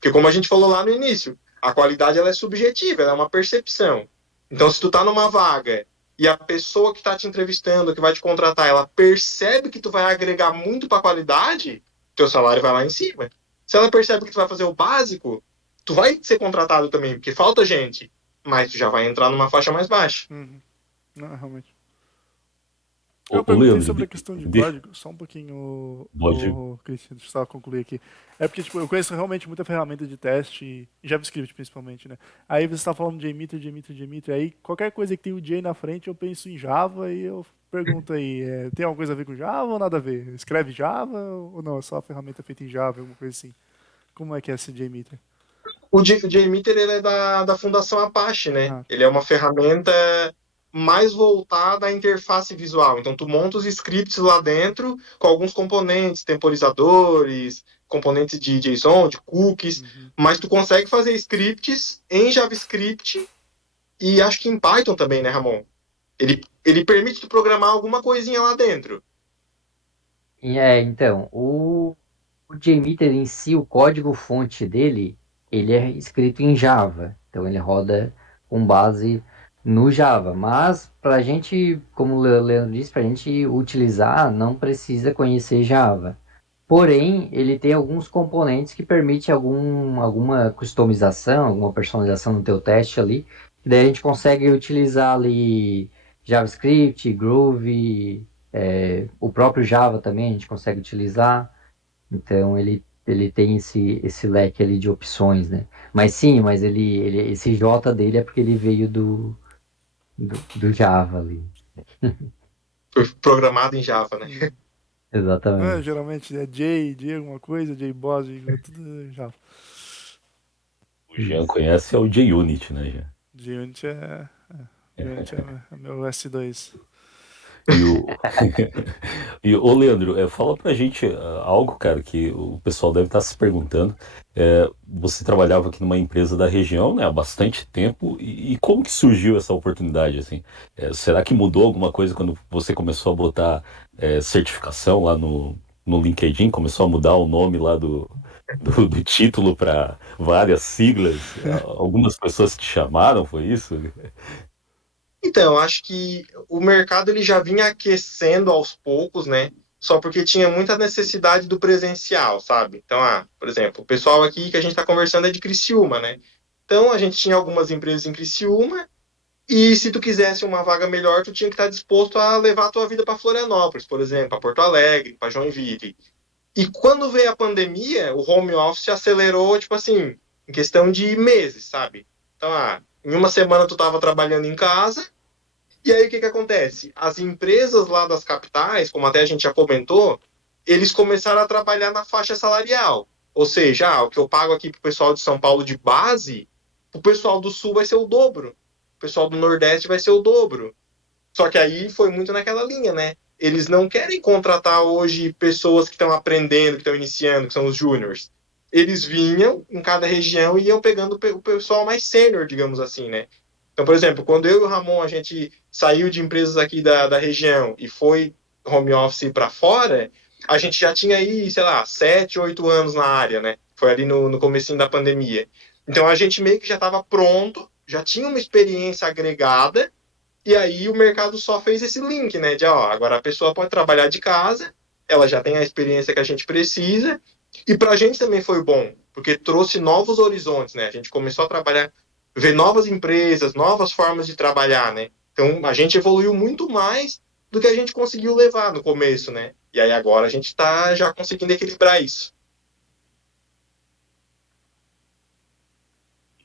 Porque como a gente falou lá no início, a qualidade ela é subjetiva, ela é uma percepção. Então, se tu tá numa vaga e a pessoa que está te entrevistando, que vai te contratar, ela percebe que tu vai agregar muito para a qualidade, teu salário vai lá em cima. Se ela percebe que tu vai fazer o básico, tu vai ser contratado também, porque falta gente, mas tu já vai entrar numa faixa mais baixa. Uhum. Não, realmente. Ô, Eu ô, perguntei Leandro, sobre a questão de deixa, código, só um pouquinho, pode, Cristian, deixa eu só concluir aqui. É porque, tipo, eu conheço realmente muita ferramenta de teste, JavaScript principalmente, né? Aí você está falando de JMeter, aí qualquer coisa que tem o J na frente eu penso em Java e eu pergunto aí, tem alguma coisa a ver com Java ou nada a ver? Escreve Java ou não? É só a ferramenta feita em Java, alguma coisa assim? Como é que é esse JMeter? O JMeter ele é da Fundação Apache, né? Ah, Ele é uma ferramenta mais voltada à interface visual. Então, tu monta os scripts lá dentro com alguns componentes, temporizadores, componentes de JSON, de cookies, uhum. mas tu consegue fazer scripts em JavaScript e acho que em Python também, né, Ramon? Ele permite tu programar alguma coisinha lá dentro. Então, o JMeter em si, o código-fonte dele, ele é escrito em Java. Então, ele roda com base no Java. Mas, para a gente, como o Leandro disse, para a gente utilizar, não precisa conhecer Java. Porém, ele tem alguns componentes que permitem alguma customização, alguma personalização no teu teste ali. E daí a gente consegue utilizar ali JavaScript, Groovy, o próprio Java também a gente consegue utilizar. Então ele tem esse leque ali de opções, né? Mas sim, esse J dele é porque ele veio do Java ali. Foi programado em Java, né? Exatamente. Geralmente é J alguma coisa, JBoss, tudo Java. o Jean Isso. conhece é o JUnit, né, Jean? JUnit JUnit é meu S2. E o, ô Leandro, fala pra gente algo, cara, que o pessoal deve estar se perguntando. Você trabalhava aqui numa empresa da região, né, há bastante tempo, e como que surgiu essa oportunidade, assim? Será que mudou alguma coisa quando você começou a botar certificação lá no LinkedIn, começou a mudar o nome lá do título para várias siglas. Algumas pessoas te chamaram, foi isso? Então, acho que o mercado ele já vinha aquecendo aos poucos, né? Só porque tinha muita necessidade do presencial, sabe? Então, por exemplo, o pessoal aqui que a gente está conversando é de Criciúma, né? Então, a gente tinha algumas empresas em Criciúma e se tu quisesse uma vaga melhor, tu tinha que estar disposto a levar a tua vida para Florianópolis, por exemplo, para Porto Alegre, para Joinville. E quando veio a pandemia, o home office acelerou, tipo assim, em questão de meses, sabe? Então, em uma semana tu estava trabalhando em casa, e aí o que que acontece? As empresas lá das capitais, como até a gente já comentou, eles começaram a trabalhar na faixa salarial. Ou seja, o que eu pago aqui pro pessoal de São Paulo de base, o pessoal do Sul vai ser o dobro. O pessoal do Nordeste vai ser o dobro. Só que aí foi muito naquela linha, né? Eles não querem contratar hoje pessoas que estão aprendendo, que estão iniciando, que são os júniores. Eles vinham em cada região e iam pegando o pessoal mais sênior, digamos assim, né? Então, por exemplo, quando eu e o Ramon a gente saiu de empresas aqui da região e foi home office para fora, a gente já tinha aí, sei lá, 7, 8 anos na área, né? Foi ali no comecinho da pandemia. Então a gente meio que já estava pronto, já tinha uma experiência agregada, e aí o mercado só fez esse link, né? De, agora a pessoa pode trabalhar de casa, ela já tem a experiência que a gente precisa, e para a gente também foi bom, porque trouxe novos horizontes, né? A gente começou a trabalhar, ver novas empresas, novas formas de trabalhar, né? Então a gente evoluiu muito mais do que a gente conseguiu levar no começo, né? E aí agora a gente está já conseguindo equilibrar isso.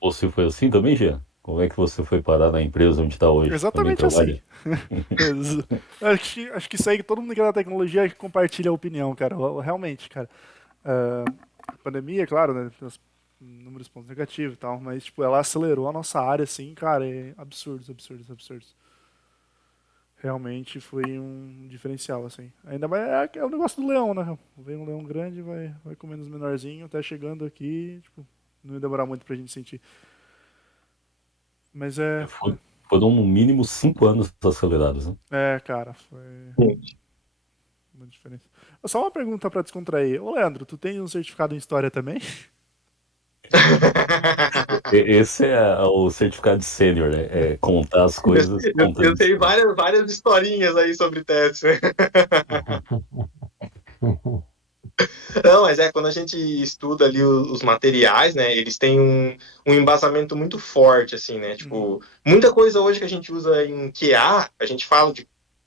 Você foi assim também, Jean? Como é que você foi parar na empresa onde está hoje? Também Exatamente assim. trabalha? Acho que isso aí, todo mundo que é da tecnologia compartilha a opinião, cara. Realmente, cara. Pandemia, claro, né? Tem os números pontos negativos e tal, mas, tipo, ela acelerou a nossa área, assim, cara, é absurdos, absurdos, absurdos. Realmente foi um diferencial, assim. Ainda mais é o negócio do leão, né? Vem um leão grande, vai comendo os menorzinhos, até chegando aqui, tipo, não ia demorar muito pra gente sentir. Mas Foram no mínimo 5 anos acelerados, né? cara, foi uma diferença. Só uma pergunta pra descontrair. Ô, Leandro, tu tem um certificado em história também? Esse é o certificado de sênior, né? É contar as coisas Eu contando. tenho várias historinhas aí sobre testes, né? Não, mas quando a gente estuda ali os materiais, né, eles têm um embasamento muito forte, assim, né, Uhum. tipo, muita coisa hoje que a gente usa em QA, a gente fala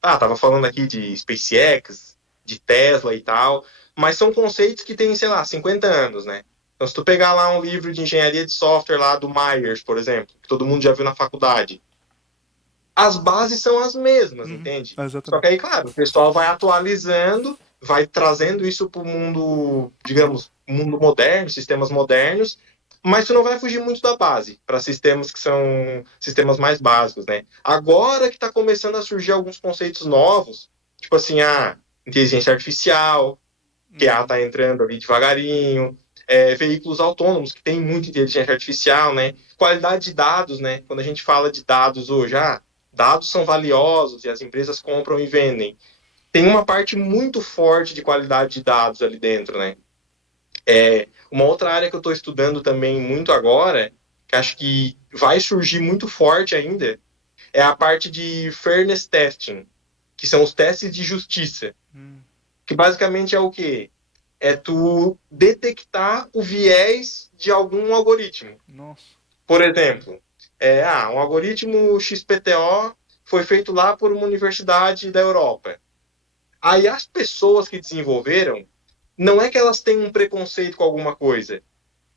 tava falando aqui de SpaceX, de Tesla e tal, mas são conceitos que têm, sei lá, 50 anos, né, então se tu pegar lá um livro de engenharia de software lá do Myers, por exemplo, que todo mundo já viu na faculdade, as bases são as mesmas, Uhum. entende? Só que Exatamente. aí, claro, o pessoal vai atualizando, vai trazendo isso para o mundo, digamos, mundo moderno, sistemas modernos, mas tu não vai fugir muito da base para sistemas que são sistemas mais básicos, né? Agora que está começando a surgir alguns conceitos novos, tipo assim, inteligência artificial, que Uhum. está entrando ali devagarinho, veículos autônomos que tem muita inteligência artificial, né? Qualidade de dados, né? Quando a gente fala de dados hoje, dados são valiosos e as empresas compram e vendem. Tem uma parte muito forte de qualidade de dados ali dentro, né? Uma outra área que eu estou estudando também muito agora, que acho que vai surgir muito forte ainda, é a parte de fairness testing, que são os testes de justiça, Uhum. que basicamente é o quê? É tu detectar o viés de algum algoritmo. Nossa. Por exemplo, um algoritmo XPTO foi feito lá por uma universidade da Europa. Aí as pessoas que desenvolveram, não é que elas têm um preconceito com alguma coisa,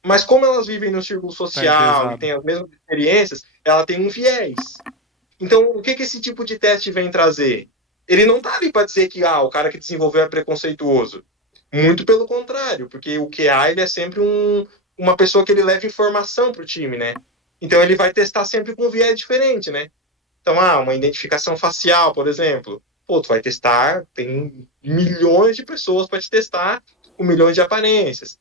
mas como elas vivem no círculo Tá social e enviesado. têm as mesmas experiências, ela tem um viés. Então, o que esse tipo de teste vem trazer? Ele não está ali para dizer que o cara que desenvolveu é preconceituoso. Muito pelo contrário, porque o QA ele é sempre uma pessoa que ele leva informação para o time, né? Então ele vai testar sempre com um viés diferente, né? Então, uma identificação facial, por exemplo. Pô, tu vai testar, tem milhões de pessoas para te testar com milhões de aparências.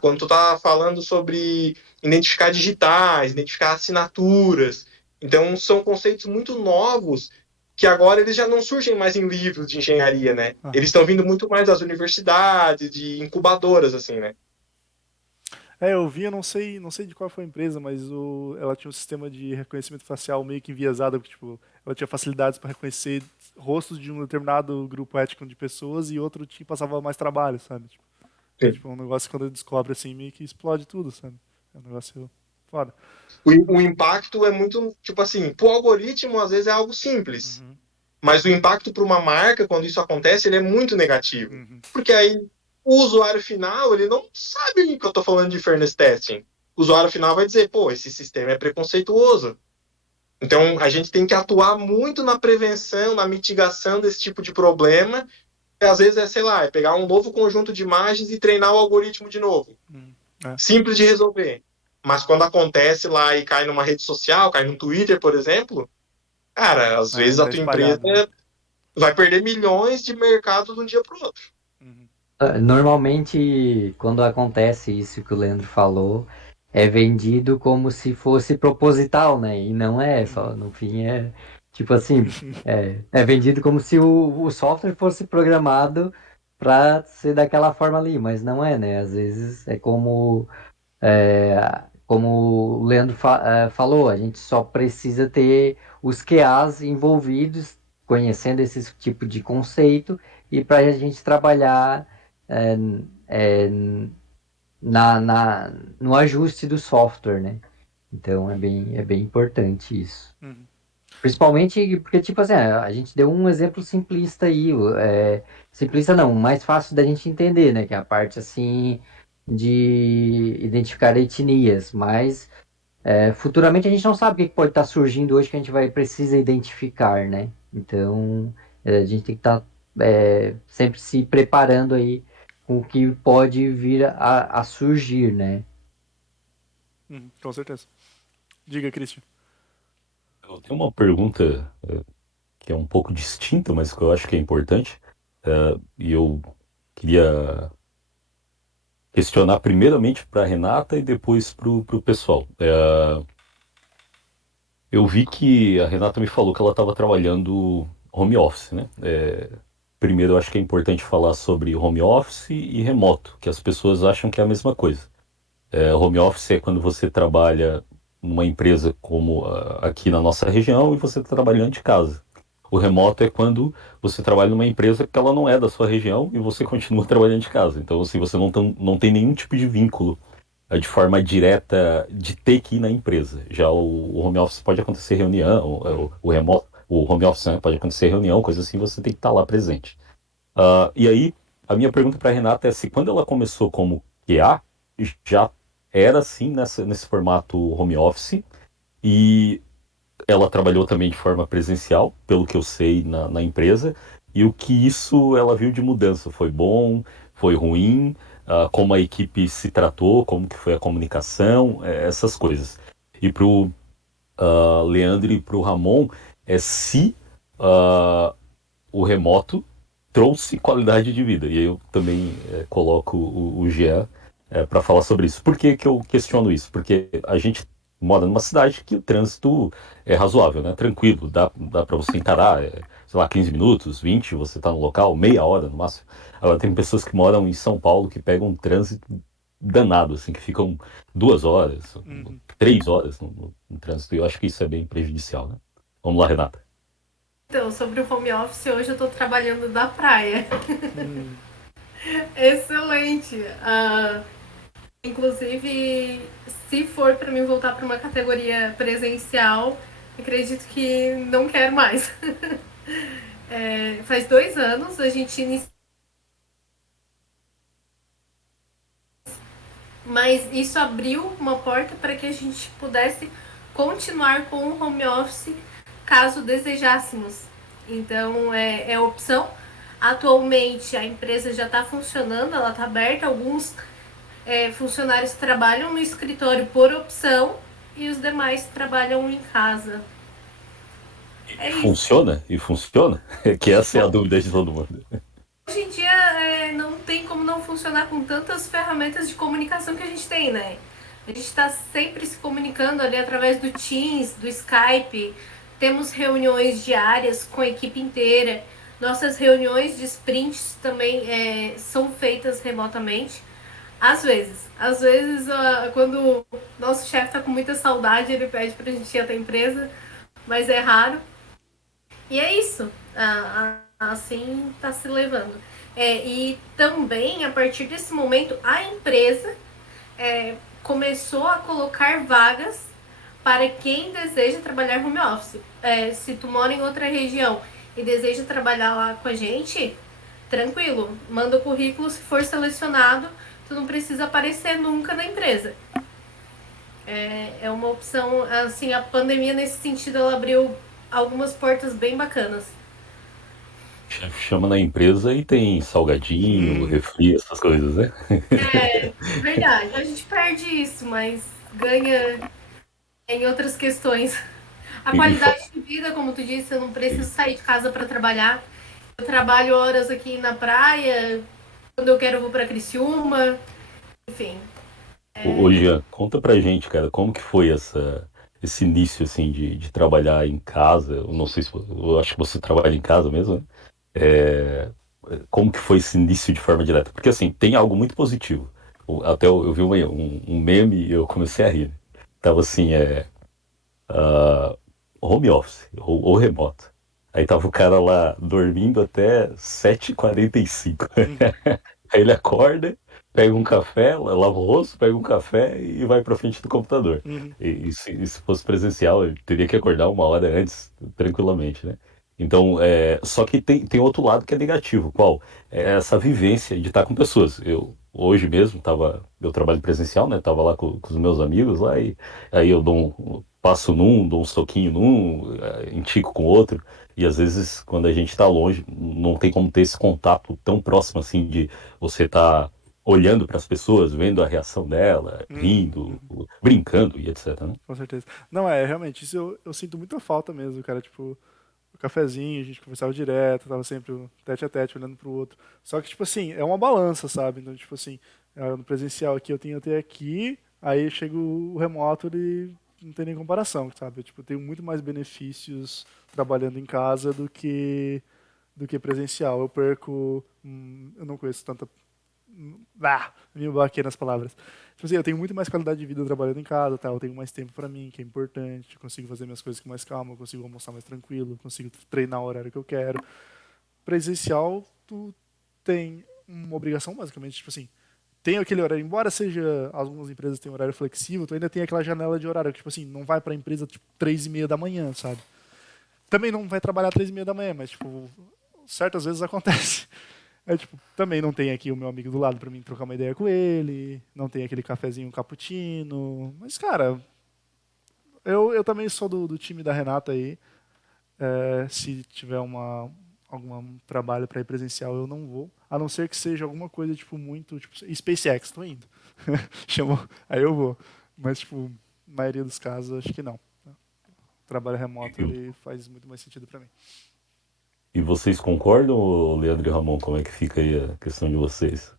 Quando tu tá falando sobre identificar digitais, identificar assinaturas. Então, são conceitos muito novos que agora eles já não surgem mais em livros de engenharia, né? Eles estão vindo muito mais das universidades, de incubadoras, assim, né? Eu vi, eu não sei de qual foi a empresa, mas ela tinha um sistema de reconhecimento facial meio que enviesado, porque, tipo, ela tinha facilidades para reconhecer rostos de um determinado grupo étnico de pessoas e outro tipo passava mais trabalho, sabe? Tipo, um negócio que quando descobre assim, meio que explode tudo, sabe? É um negócio foda. O impacto é muito, tipo assim, pro algoritmo às vezes é algo simples, mas o impacto para uma marca, quando isso acontece, ele é muito negativo. Porque aí o usuário final, ele não sabe o que eu tô falando de fairness testing. O usuário final vai dizer, pô, esse sistema é preconceituoso. Então, a gente tem que atuar muito na prevenção, na mitigação desse tipo de problema. E, às vezes é, sei lá, é pegar um novo conjunto de imagens e treinar o algoritmo de novo. Simples de resolver. Mas quando acontece lá e cai numa rede social, cai no Twitter, por exemplo, cara, às vezes a tua empresa vai perder milhões de mercado de um dia para o outro. Normalmente, quando acontece isso que o Leandro falou, é vendido como se fosse proposital, né? E não é, só no fim é tipo assim, é vendido como se o software fosse programado para ser daquela forma ali, mas não é, né? Às vezes é como o Leandro falou, a gente só precisa ter os QAs envolvidos, conhecendo esse tipo de conceito, e para a gente trabalhar é, é, no ajuste do software, né? Então é bem importante isso. Principalmente porque, tipo assim, a gente deu um exemplo simplista aí, simplista não, mais fácil da gente entender, né? Que é a parte, assim, de identificar etnias, mas futuramente a gente não sabe o que pode estar surgindo hoje que a gente precisa identificar, né? Então, a gente tem que estar sempre se preparando aí com o que pode vir a surgir, né? Com certeza. Diga, Christian. Eu tenho uma pergunta que é um pouco distinta, mas que eu acho que é importante. E eu queria questionar primeiramente para a Renata e depois para o pessoal. Eu vi que a Renata me falou que ela estava trabalhando home office, né? Primeiro, eu acho que é importante falar sobre home office e remoto, que as pessoas acham que é a mesma coisa. Home office é quando você trabalha numa empresa como aqui na nossa região e você está trabalhando de casa. O remoto é quando você trabalha numa empresa que ela não é da sua região e você continua trabalhando de casa. Então, assim, você não tem nenhum tipo de vínculo de forma direta de ter que ir na empresa. Já o home office pode acontecer reunião, o remoto, o home office, né, pode acontecer reunião, coisa assim, você tem que estar lá presente. E aí, a minha pergunta para a Renata é se quando ela começou como QA, já era assim nesse formato home office e ela trabalhou também de forma presencial, pelo que eu sei, na empresa, e o que isso ela viu de mudança? Foi bom? Foi ruim? Como a equipe se tratou? Como que foi a comunicação? Essas coisas. E pro Leandro e pro Ramon, se o remoto trouxe qualidade de vida. E aí eu também coloco o Jean para falar sobre isso. Por que que eu questiono isso? Porque a gente mora numa cidade que o trânsito é razoável, né? Tranquilo, dá para você encarar, sei lá, 15 minutos, 20, você está no local, meia hora no máximo. Agora tem pessoas que moram em São Paulo que pegam um trânsito danado, assim, que ficam 2 horas, 3 horas no trânsito, e eu acho que isso é bem prejudicial, né? Vamos lá, Renata. Então, sobre o home office, hoje eu tô trabalhando da praia. Excelente! Inclusive, se for para mim voltar para uma categoria presencial, acredito que não quero mais. Faz 2 anos a gente iniciou, mas isso abriu uma porta para que a gente pudesse continuar com o home office caso desejássemos. Então é opção. Atualmente a empresa já está funcionando, ela está aberta. Alguns funcionários trabalham no escritório por opção e os demais trabalham em casa. Funciona? E funciona? Que essa é a dúvida de todo mundo. Hoje em dia não tem como não funcionar com tantas ferramentas de comunicação que a gente tem, né? A gente está sempre se comunicando ali através do Teams, do Skype, Temos reuniões diárias com a equipe inteira. Nossas reuniões de sprints também são feitas remotamente. Às vezes quando o nosso chefe está com muita saudade, ele pede para a gente ir até a empresa, mas é raro. E é isso, assim está se levando. E também, a partir desse momento, a empresa começou a colocar vagas para quem deseja trabalhar home office. Se tu mora em outra região e deseja trabalhar lá com a gente, tranquilo, manda o currículo, se for selecionado, tu não precisa aparecer nunca na empresa. É uma opção, assim, a pandemia nesse sentido, ela abriu algumas portas bem bacanas. Chama na empresa e tem salgadinho, refri, essas coisas, né? Verdade, a gente perde isso, mas ganha em outras questões. A E, e fa- qualidade de vida, como tu disse, eu não preciso sair de casa para trabalhar. Eu trabalho horas aqui na praia, quando eu quero eu vou para Criciúma, enfim. Ô, Jean, conta pra gente, cara, como que foi esse início, assim, de trabalhar em casa? Eu não sei se, eu acho que você trabalha em casa mesmo, né? É, como que foi esse início de forma direta? Porque, assim, tem algo muito positivo. Até eu vi um meme e eu comecei a rir. Tava assim, ah, home office, ou remoto. Aí tava o cara lá dormindo até 7h45. Aí ele acorda, pega um café, lava o rosto, pega um café e vai pra frente do computador. E se fosse presencial, ele teria que acordar uma hora antes, tranquilamente, né? Então, só que tem outro lado que é negativo. Qual? É essa vivência de estar com pessoas. Eu, hoje mesmo, eu trabalho presencial, né? Tava lá com os meus amigos lá, e aí eu passo num, dou um soquinho num, entico com outro. E às vezes, quando a gente está longe, não tem como ter esse contato tão próximo assim de você tá olhando para as pessoas, vendo a reação dela, rindo, brincando e etc, né? Com certeza. Não, realmente, isso eu sinto muita falta mesmo, cara. Tipo, o cafezinho, a gente conversava direto, tava sempre tete a tete, olhando pro outro. Só que, tipo assim, é uma balança, sabe? Então, tipo assim, no presencial aqui eu tenho até aqui, aí chega o remoto, ele não tem nem comparação, sabe? Tipo, eu tenho muito mais benefícios trabalhando em casa do que presencial. Eu perco. Eu não conheço tanta. Me embarquei nas palavras. Tipo assim, eu tenho muito mais qualidade de vida trabalhando em casa, tá? Eu tenho mais tempo pra mim, que é importante. Eu consigo fazer minhas coisas com mais calma, eu consigo almoçar mais tranquilo, eu consigo treinar o horário que eu quero. Presencial, tu tem uma obrigação, basicamente, tipo assim, tem aquele horário, embora seja, algumas empresas têm horário flexível, tu ainda tem aquela janela de horário, que, tipo assim, não vai pra empresa, tipo, 3h30 da manhã, sabe? Também não vai trabalhar 3h30 da manhã, mas, tipo, certas vezes acontece. Tipo, também não tem aqui o meu amigo do lado pra mim trocar uma ideia com ele, não tem aquele cafezinho cappuccino. Mas, cara, eu também sou do time da Renata aí. Se tiver algum trabalho pra ir presencial, eu não vou. A não ser que seja alguma coisa, tipo, muito. Tipo, SpaceX, tô indo. Chamou, aí eu vou. Mas, tipo, na maioria dos casos, acho que não. O trabalho remoto, E, ele faz muito mais sentido pra mim. e vocês concordam, ô Leandro e Ramon? Como é que fica aí a questão de vocês?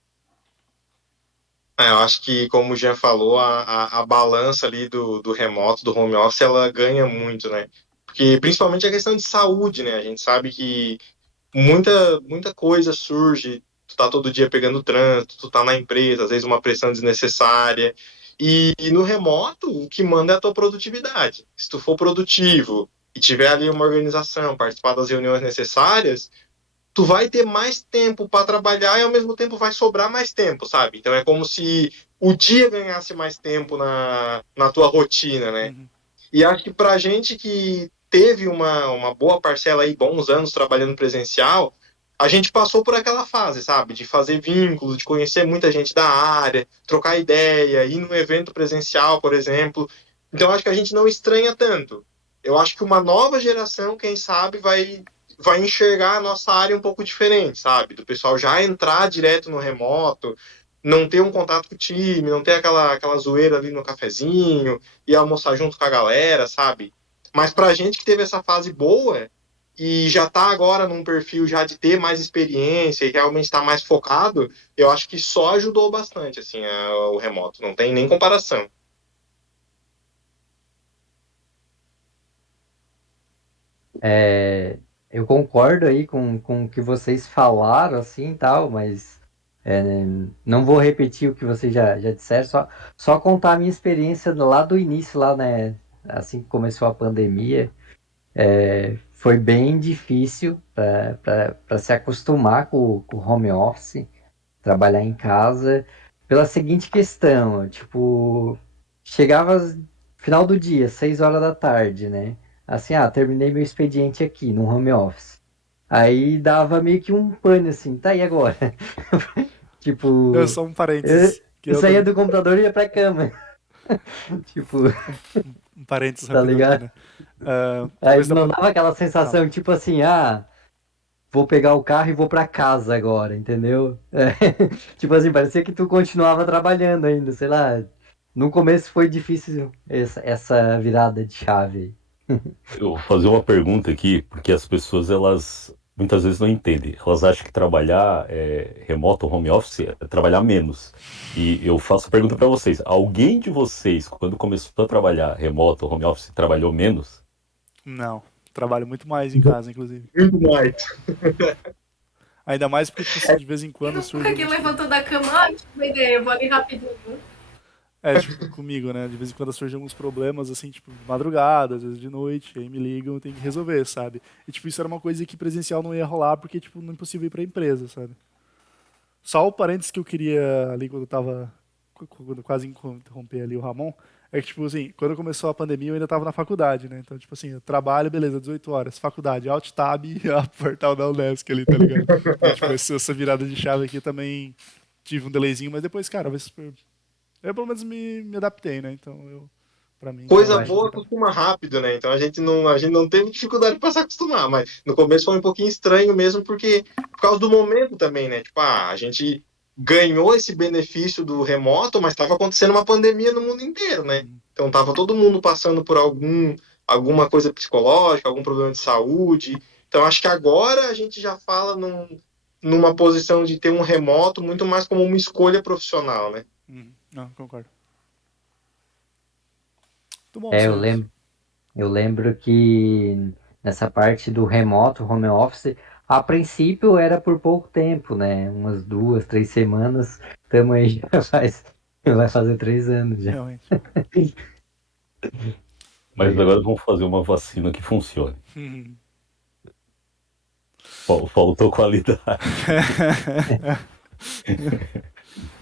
Eu acho que, como o Jean falou, a balança ali do remoto, do home office, ela ganha muito, né? Porque principalmente a questão de saúde, né? A gente sabe que muita coisa surge, tu tá todo dia pegando trânsito, tu tá na empresa, às vezes uma pressão desnecessária. E no remoto, o que manda é a tua produtividade. Se tu for produtivo e tiver ali uma organização, participar das reuniões necessárias, tu vai ter mais tempo para trabalhar e ao mesmo tempo vai sobrar mais tempo, sabe? Então é como se o dia ganhasse mais tempo na tua rotina, né? Uhum. E acho que pra gente que teve uma boa parcela aí, bons anos trabalhando presencial, a gente passou por aquela fase, sabe? De fazer vínculos, de conhecer muita gente da área, trocar ideia, ir num evento presencial, por exemplo. Então acho que a gente não estranha tanto. Eu acho que uma nova geração, quem sabe, vai enxergar a nossa área um pouco diferente, sabe? Do pessoal já entrar direto no remoto, não ter um contato com o time, não ter aquela zoeira ali no cafezinho, e almoçar junto com a galera, sabe? Mas pra gente que teve essa fase boa e já tá agora num perfil já de ter mais experiência e realmente tá mais focado, eu acho que só ajudou bastante, assim, o remoto. Não tem nem comparação. Eu concordo aí com o que vocês falaram, assim, tal, mas não vou repetir o que vocês já disseram, só contar a minha experiência lá do início, lá, né, assim que começou a pandemia. Foi bem difícil para se acostumar com o home office, trabalhar em casa, pela seguinte questão, tipo, chegava final do dia, 6 horas da tarde, né? Assim, terminei meu expediente aqui no home office. Aí dava meio que um pane assim, tá, e agora? Eu Tipo, só um eu, parênteses, que eu eu saía também. do computador e ia pra cama. Tipo, Um parênteses tá rapidão aqui, ligado? né? Aí Depois da. não dava aquela Fala. sensação, tipo assim, vou pegar o carro e vou pra casa agora, entendeu? Tipo assim, parecia que tu continuava trabalhando ainda, sei lá. No começo foi difícil essa virada de chave. Eu vou fazer uma pergunta aqui, porque as pessoas, elas muitas vezes não entendem. Elas acham que trabalhar remoto ou home office é trabalhar menos. E eu faço a pergunta para vocês: alguém de vocês, quando começou a trabalhar remoto ou home office, trabalhou menos? Não. Trabalho muito mais em casa, inclusive. Muito mais. Ainda mais porque, tipo assim, de vez em E quando nunca surge que alguns problemas. levantou da cama, tive uma ideia, eu vou ali rapidinho. Tipo, comigo, né? De vez em quando surgem alguns problemas, assim, tipo, de madrugada, às vezes de noite, aí me ligam, eu tenho que resolver, sabe? E, tipo, isso era uma coisa que presencial não ia rolar, porque, tipo, não é impossível ir pra empresa, sabe? Só o parênteses que eu queria ali quando eu tava. Quando eu quase interromper ali o Ramon, é que, tipo assim, quando começou a pandemia eu ainda tava na faculdade, né? Então, tipo assim, eu trabalho, beleza, 18 horas, faculdade, alt tab e portal da Unesc ali, tá ligado? Então, tipo, essa virada de chave aqui também tive um delayzinho, mas depois, cara, vai super. Eu pelo menos me adaptei, né? Então, pra mim Coisa tá Eu acho boa que confortável. acostuma rápido, né? Então a gente não teve dificuldade para se acostumar, mas no começo foi um pouquinho estranho mesmo, porque por causa do momento também, né? Tipo, a gente ganhou esse benefício do remoto, mas estava acontecendo uma pandemia no mundo inteiro, né? Uhum. Então tava todo mundo passando por alguma coisa psicológica, algum problema de saúde. Então acho que agora a gente já fala numa posição de ter um remoto muito mais como uma escolha profissional, né? Uhum. Não, concordo. Muito bom, é, eu senhores. lembro, eu lembro que nessa parte do remoto, home office, a princípio era por pouco tempo, né? Umas 2, 3 semanas. Tamo aí, vai fazer 3 anos já. Realmente. Mas Legal. agora vamos fazer uma vacina que funcione. Uhum. Faltou qualidade.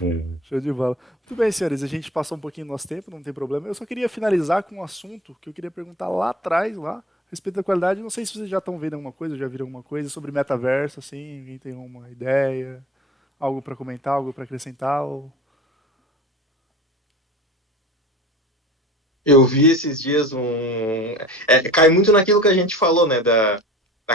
É. Show de bola. Muito bem, senhores, a gente passou um pouquinho do nosso tempo, não tem problema. Eu só queria finalizar com um assunto que eu queria perguntar lá atrás, lá, a respeito da qualidade. Não sei se vocês já estão vendo alguma coisa, já viram alguma coisa sobre metaverso, assim, alguém tem uma ideia, algo para comentar, algo para acrescentar? Ou... Eu vi esses dias cai muito naquilo que a gente falou, né? Da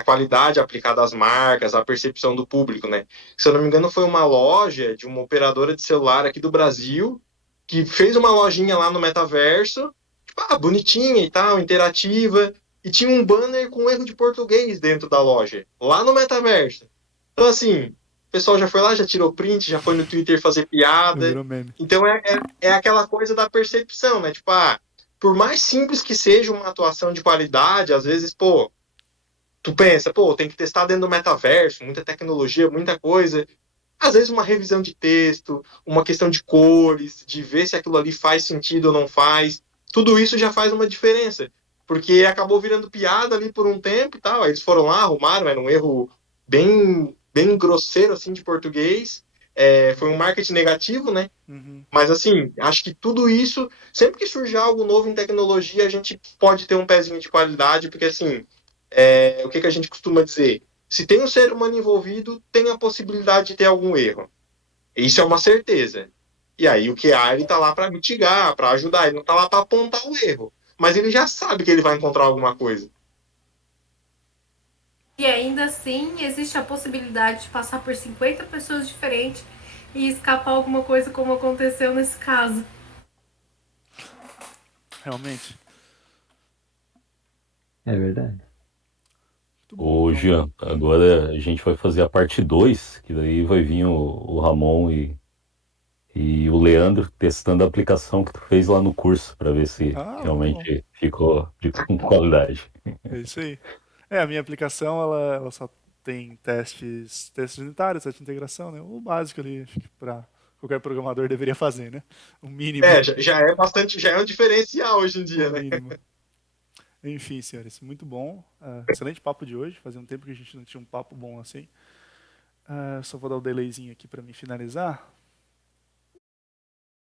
qualidade aplicada às marcas, à percepção do público, né? Se eu não me engano, foi uma loja de uma operadora de celular aqui do Brasil que fez uma lojinha lá no metaverso, tipo, bonitinha e tal, interativa, e tinha um banner com erro de português dentro da loja, lá no metaverso. Então, assim, o pessoal já foi lá, já tirou print, já foi no Twitter fazer piada. Virou meme. Então, é aquela coisa da percepção, né? Tipo, por mais simples que seja uma atuação de qualidade, às vezes, pô, tu pensa, pô, tem que testar dentro do metaverso, muita tecnologia, muita coisa. Às vezes uma revisão de texto, uma questão de cores, de ver se aquilo ali faz sentido ou não faz, tudo isso já faz uma diferença. Porque acabou virando piada ali por um tempo e tal. Aí eles foram lá, arrumaram, era um erro bem, bem grosseiro assim de português. Foi um marketing negativo, né? Uhum. Mas assim, acho que tudo isso, sempre que surgir algo novo em tecnologia, a gente pode ter um pezinho de qualidade, porque assim, o que a gente costuma dizer? Se tem um ser humano envolvido, tem a possibilidade de ter algum erro. Isso é uma certeza. E aí o QA ele tá lá para mitigar, para ajudar, ele não tá lá para apontar o erro, mas ele já sabe que ele vai encontrar alguma coisa. E ainda assim, existe a possibilidade de passar por 50 pessoas diferentes e escapar alguma coisa como aconteceu nesse caso. Realmente. É verdade. Muito bom, Ô, então. Jean, agora a gente vai fazer a parte 2, que daí vai vir o Ramon e o Leandro testando a aplicação que tu fez lá no curso, para ver se Ah, muito bom. realmente ficou com qualidade. É isso aí. A minha aplicação, ela só tem testes unitários, teste de integração, né? O básico ali, acho que para qualquer programador deveria fazer, né? O mínimo, Já é bastante, já é um diferencial hoje em o dia, né? mínimo. Enfim, senhores, muito bom. Excelente papo de hoje. Fazia um tempo que a gente não tinha um papo bom assim. Só vou dar o delayzinho aqui para me finalizar.